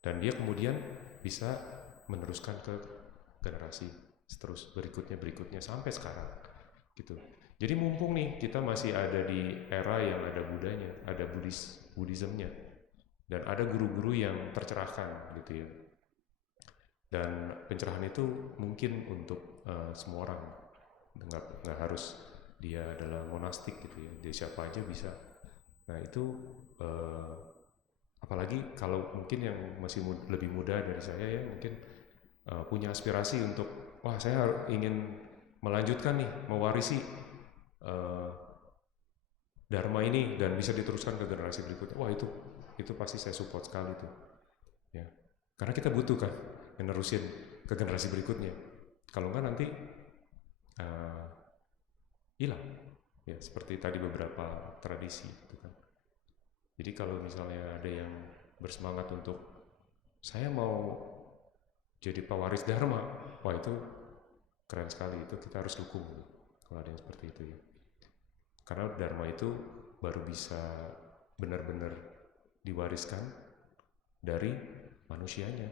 Dan dia kemudian bisa meneruskan ke generasi terus berikutnya sampai sekarang gitu. Jadi mumpung nih kita masih ada di era yang ada Buddhanya, ada Buddhismnya, dan ada guru-guru yang tercerahkan gitu ya. Dan pencerahan itu mungkin untuk semua orang, nggak harus dia adalah monastik gitu ya, dia siapa aja bisa. Nah itu apalagi kalau mungkin yang masih lebih muda dari saya ya, mungkin punya aspirasi untuk wah saya ingin melanjutkan nih, mewarisi Dharma ini dan bisa diteruskan ke generasi berikutnya. Wah itu pasti saya support sekali tuh ya, karena kita butuh kan menerusin ke generasi berikutnya, kalau enggak nanti hilang ya, seperti tadi beberapa tradisi gitu kan. Jadi kalau misalnya ada yang bersemangat untuk saya mau jadi pewaris Dharma, wah itu keren sekali, itu kita harus dukung kalau ada yang seperti itu ya. Karena Dharma itu baru bisa benar-benar diwariskan dari manusianya,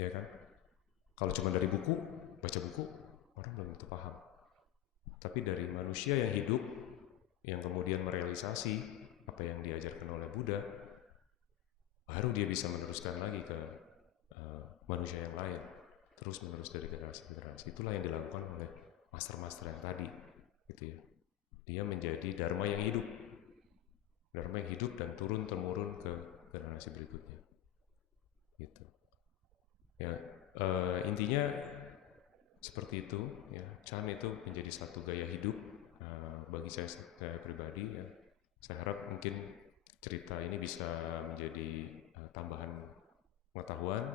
ya kan? Kalau cuma dari buku, baca buku, orang belum tentu paham. Tapi dari manusia yang hidup, yang kemudian merealisasi apa yang diajarkan oleh Buddha, baru dia bisa meneruskan lagi ke manusia yang lain, terus menerus dari generasi ke generasi. Itulah yang dilakukan oleh master-master yang tadi, gitu ya. Dia menjadi Dharma yang hidup, dan turun-temurun ke generasi berikutnya, gitu. Ya, intinya seperti itu. Ya, Chan itu menjadi satu gaya hidup bagi saya pribadi. Ya, saya harap mungkin cerita ini bisa menjadi tambahan pengetahuan.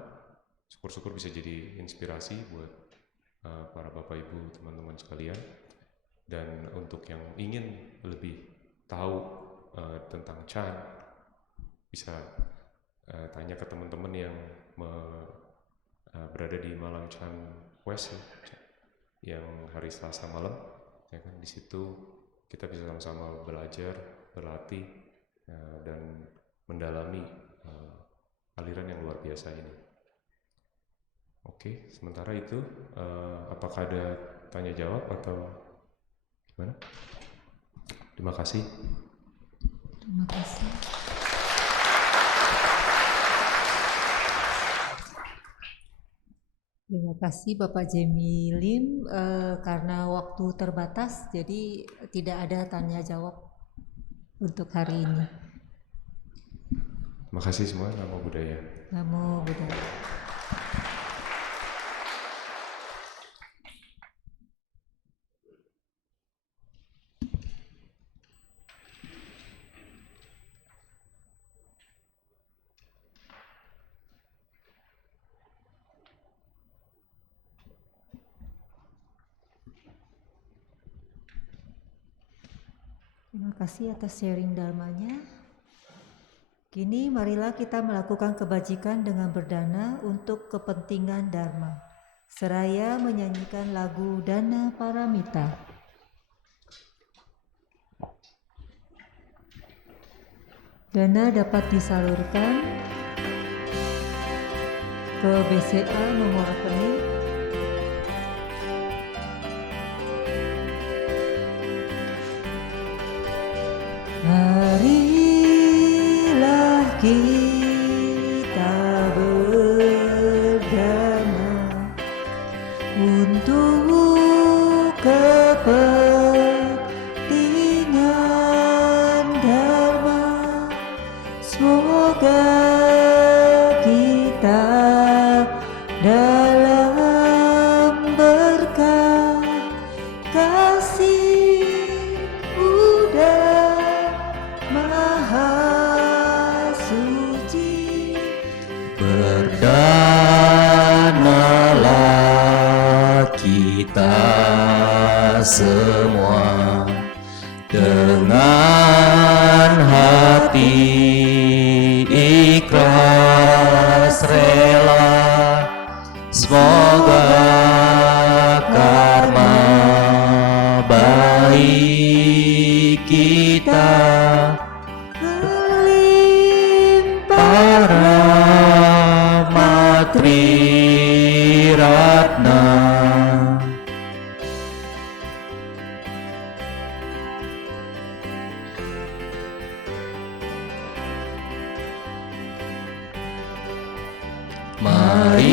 Syukur-syukur bisa jadi inspirasi buat para bapak ibu teman-teman sekalian. Dan untuk yang ingin lebih tahu tentang Chan, bisa tanya ke teman-teman yang berada di Malang Chan West ya, yang hari Selasa malam, ya kan. Di situ kita bisa sama-sama belajar, berlatih, dan mendalami aliran yang luar biasa ini. Oke, sementara itu apakah ada tanya jawab atau gimana? Terima kasih. Terima kasih. Terima kasih Bapak Jemi Lim, karena waktu terbatas jadi tidak ada tanya jawab untuk hari ini. Terima kasih semua. Namo Buddhaya. Namo Buddhaya. Terima kasih atas sharing dharmanya. Kini marilah kita melakukan kebajikan dengan berdana untuk kepentingan dharma, seraya menyanyikan lagu Dana Paramita. Dana dapat disalurkan ke BCA nomor rekening 'Marilah kita berdana untuk kepentingan Dharma. Semoga kita dalam berkah kasih Buddha Maha Suci. Berdanalah kita semua dengan hati ikhlas rela. Semoga karma baik kita para matri ratna.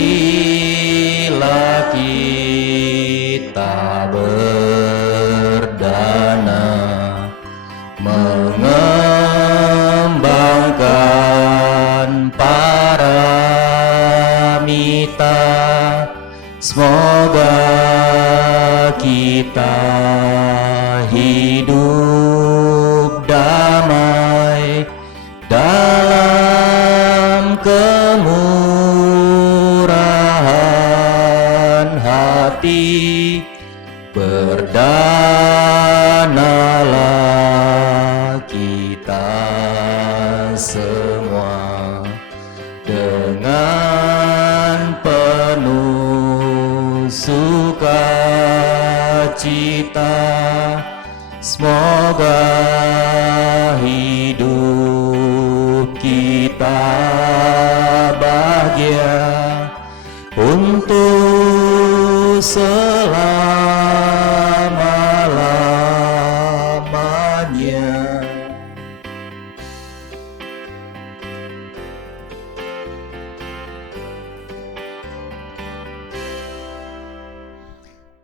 Marilah kita berdana mengembangkan paramita. Semoga kita hidup damai dalam kemurahan hati. Berdanalah kita semua dengan penuh sukacita. Semoga hidup kita bahagia untuk selama-lamanya.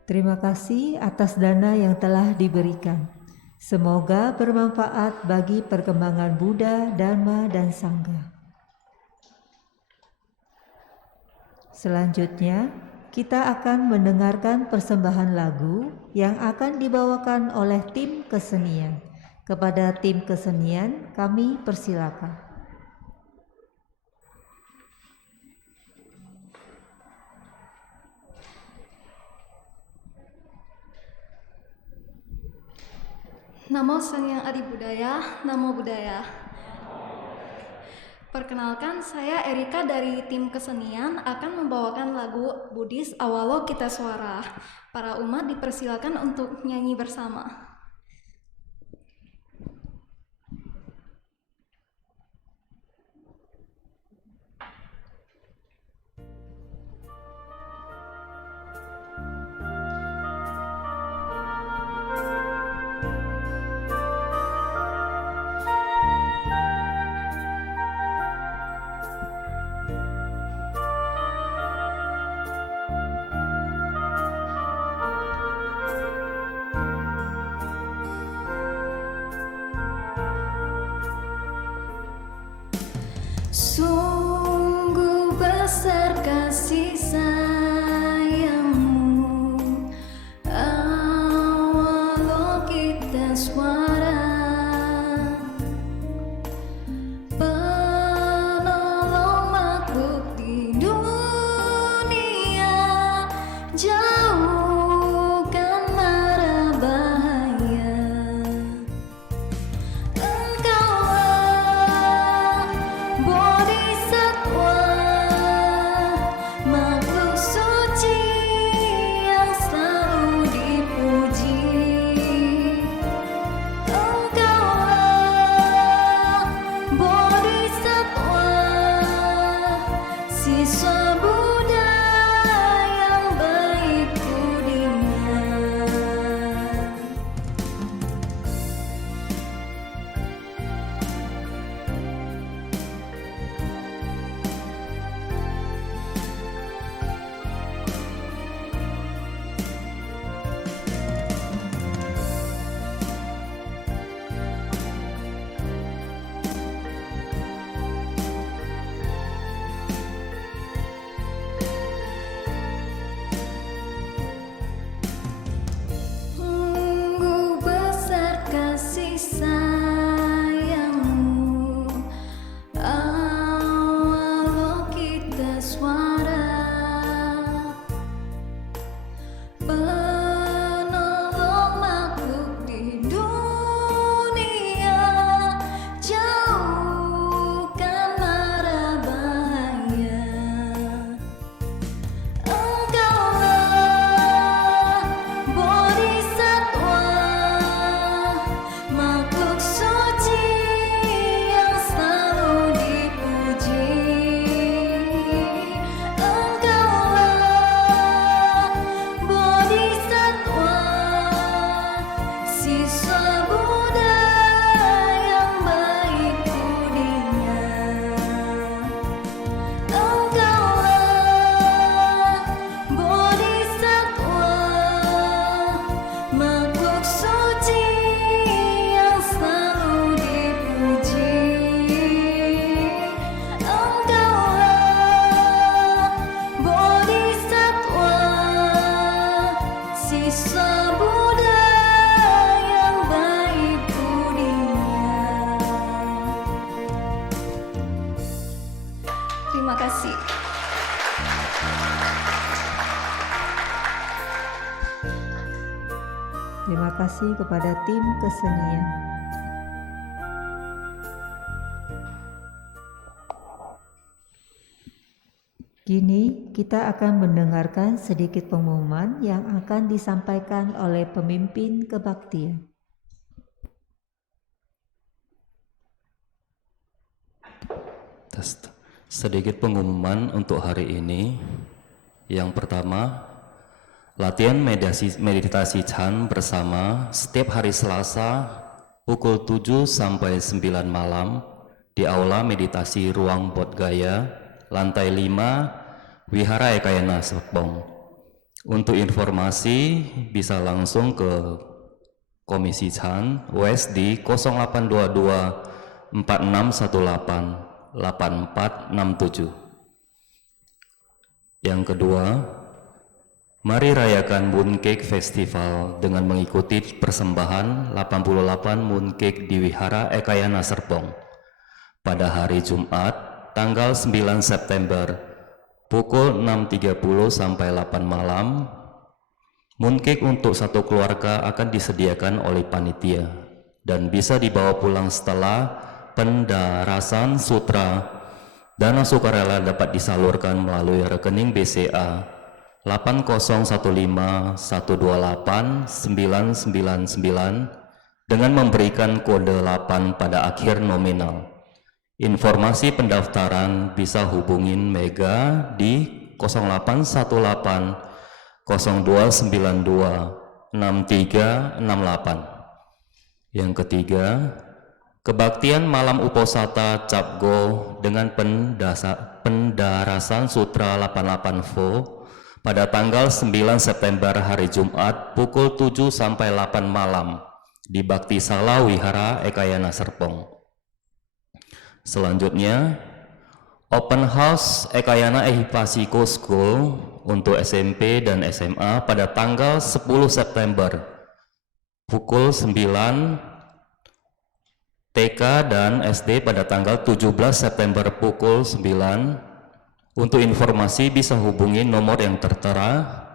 Terima kasih atas dana yang telah diberikan. Semoga bermanfaat bagi perkembangan Buddha, Dharma, dan Sangha. Selanjutnya, kita akan mendengarkan persembahan lagu yang akan dibawakan oleh tim kesenian. Kepada tim kesenian, kami persilakan. Namo Sang Hyang Adi Budaya, Namo Buddhaya. Perkenalkan, saya Erika dari tim kesenian akan membawakan lagu Buddhis Avalokitesvara. Para umat dipersilakan untuk nyanyi bersama. Sungguh besar kasih sayangmu, Avalokitesvara, penolong makhluk di dunia, jauhkan mara bahaya. Engkaulah Bodhisattva Sabda yang baik budinya. Terima kasih. Terima kasih kepada tim kesenian. Kini kita akan mendengarkan sedikit pengumuman yang akan disampaikan oleh pemimpin kebaktian. Sedikit pengumuman untuk hari ini. Yang pertama, latihan meditasi Chan bersama setiap hari Selasa pukul 7 sampai 9 malam di Aula Meditasi Ruang Bodhgaya, lantai 5, Wihara Ekayana Serpong. Untuk informasi bisa langsung ke Komisi Chan West di 0822 4618 8467. Yang kedua, mari rayakan Mooncake Festival dengan mengikuti persembahan 88 mooncake di Wihara Ekayana Serpong pada hari Jumat tanggal 9 September pukul 6.30 sampai 8 malam. Mooncake untuk satu keluarga akan disediakan oleh panitia dan bisa dibawa pulang setelah pendarasan sutra. Dana sukarela dapat disalurkan melalui rekening BCA 80151289999 dengan memberikan kode 8 pada akhir nominal. Informasi pendaftaran bisa hubungin Mega di 0818 0292 6368. Yang ketiga, kebaktian malam Uposatha Capgo dengan pendarasan Sutra 88 Vo pada tanggal 9 September hari Jumat pukul 7 sampai 8 malam di Bakti Sala Wihara Ekayana Serpong. Selanjutnya, Open House Ekayana Ehipasiko School untuk SMP dan SMA pada tanggal 10 September pukul 9, TK dan SD pada tanggal 17 September pukul 9. Untuk informasi bisa hubungi nomor yang tertera.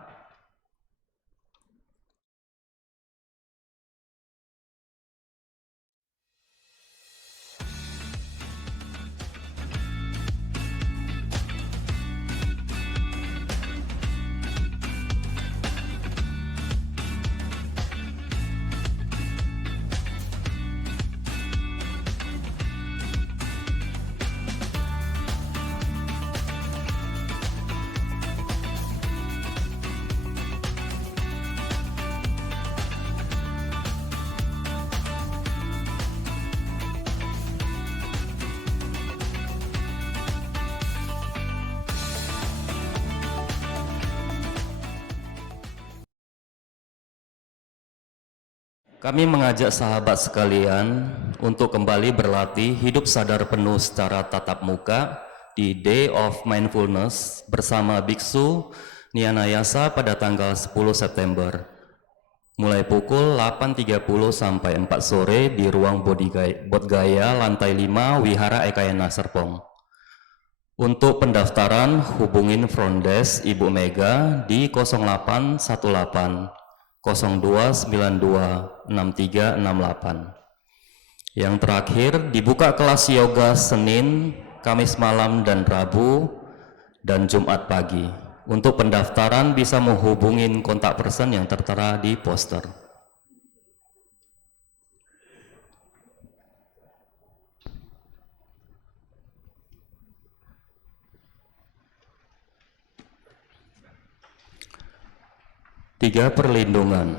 Kami mengajak sahabat sekalian untuk kembali berlatih hidup sadar penuh secara tatap muka di Day of Mindfulness bersama Biksu Nyanayasa pada tanggal 10 September. Mulai pukul 8.30 sampai 4 sore di ruang Bodhgaya lantai 5 Wihara Ekayana Serpong. Untuk pendaftaran hubungin front desk Ibu Mega di 0818 0292 6368. Yang terakhir, dibuka kelas yoga Senin, Kamis malam dan Rabu dan Jumat pagi. Untuk pendaftaran bisa menghubungi kontak person yang tertera di poster. Tiga perlindungan.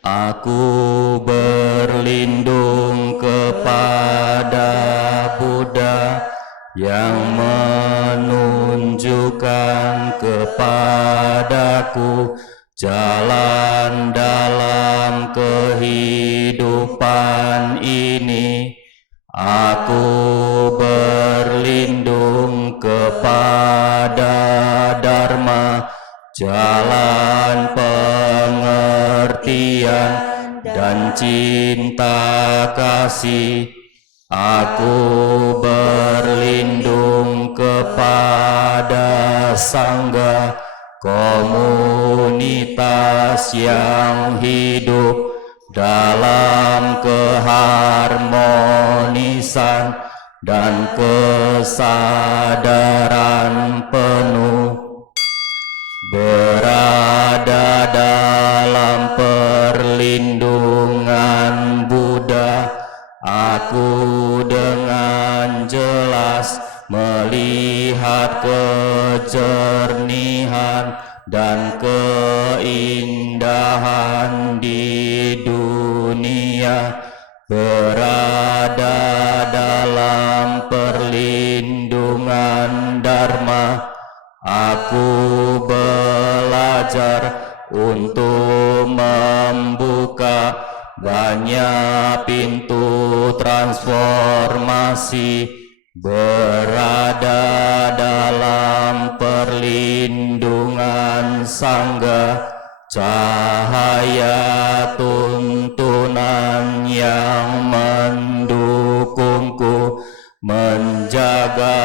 Aku berlindung kepada Buddha yang menunjukkan kepadaku jalan dalam kehidupan ini. Aku berlindung kepada Dharma, jalan dan cinta kasih, aku berlindung kepada sangga komunitas yang hidup dalam keharmonisan dan kesadaran penuh, berada dalam perlindungan Buddha. Aku dengan jelas melihat kejernihan dan keindahan di dunia, berada dalam perlindungan Dharma. Aku belajar untuk membuka banyak pintu transformasi, berada dalam perlindungan Sangha, cahaya tuntunan yang mendukungku, menjaga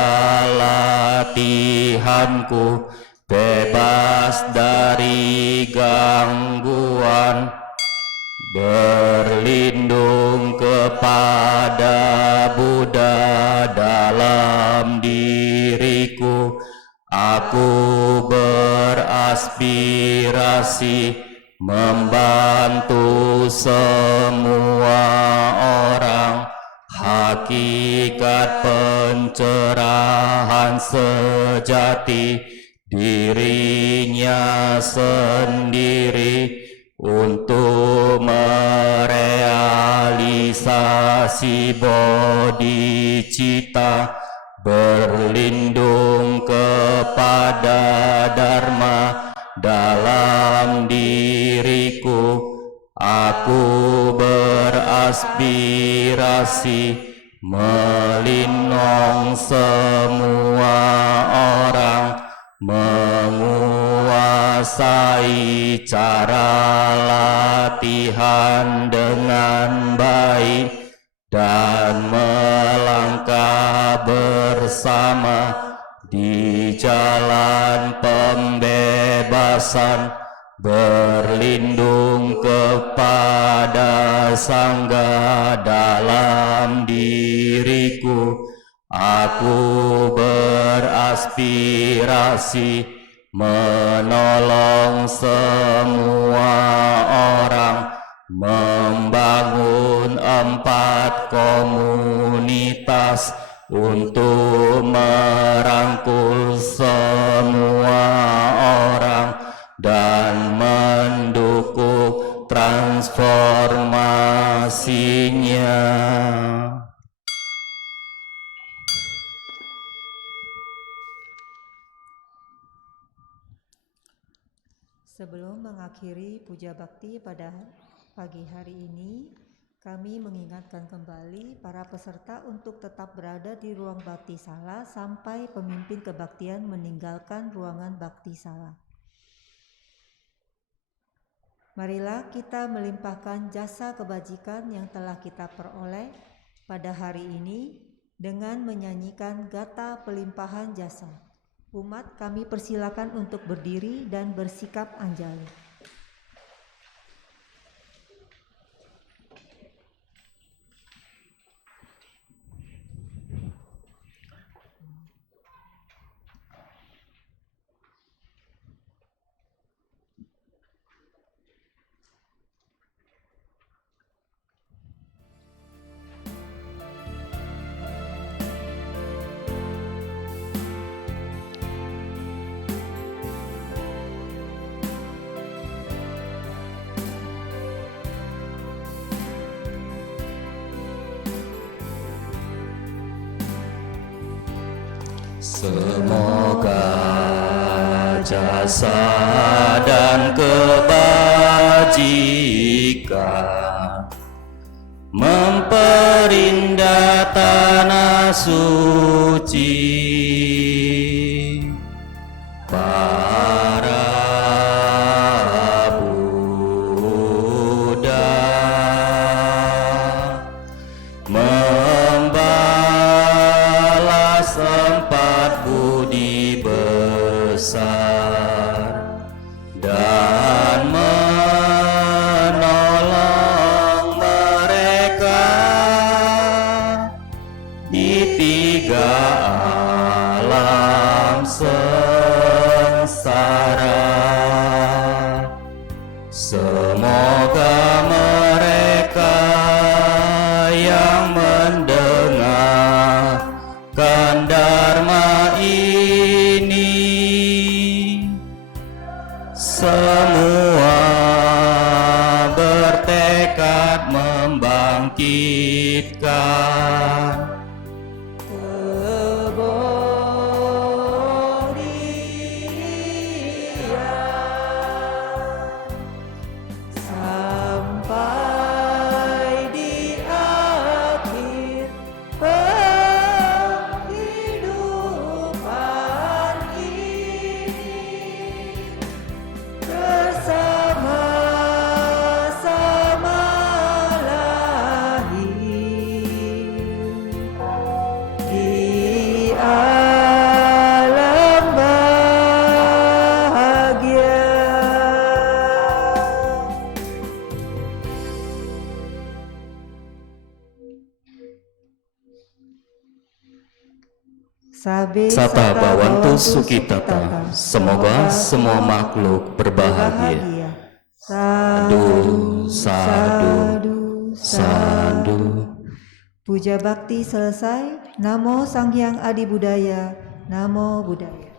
latihanku bebas dari gangguan, berlindung kepada Buddha dalam diriku. Aku beraspirasi membantu semua orang. Hakikat pencerahan sejati dirinya sendiri untuk merealisasi bodhicitta, berlindung kepada Dharma dalam diriku. Aku beraspirasi melinong semua orang, menguasai cara latihan dengan baik, dan melangkah bersama di jalan pembebasan, berlindung kepada Sangha dalam diriku. Aku beraspirasi menolong semua orang, membangun 4 komunitas untuk merangkul semua orang dan mendukung transformasinya. Sebelum mengakhiri puja bakti pada pagi hari ini, kami mengingatkan kembali para peserta untuk tetap berada di ruang bakti sala sampai pemimpin kebaktian meninggalkan ruangan bakti sala. Marilah kita melimpahkan jasa kebajikan yang telah kita peroleh pada hari ini dengan menyanyikan gata pelimpahan jasa. Umat kami persilakan untuk berdiri dan bersikap anjali. Semoga jasa dan kebajikan memperindah tanah suci, para Buddha Semoga mereka yang mendengarkan dharma ini semua bertekad membangkitkan sampai di akhir penghidupan ini bersama-sama lahir di alam bahagia. Sata Bhavantu Sukhitata. Semoga semua makhluk berbahagia. Sadu, Sadu, sadu. Puja bakti selesai. Namo Sang Hyang Adi Budaya. Namo Buddhaya.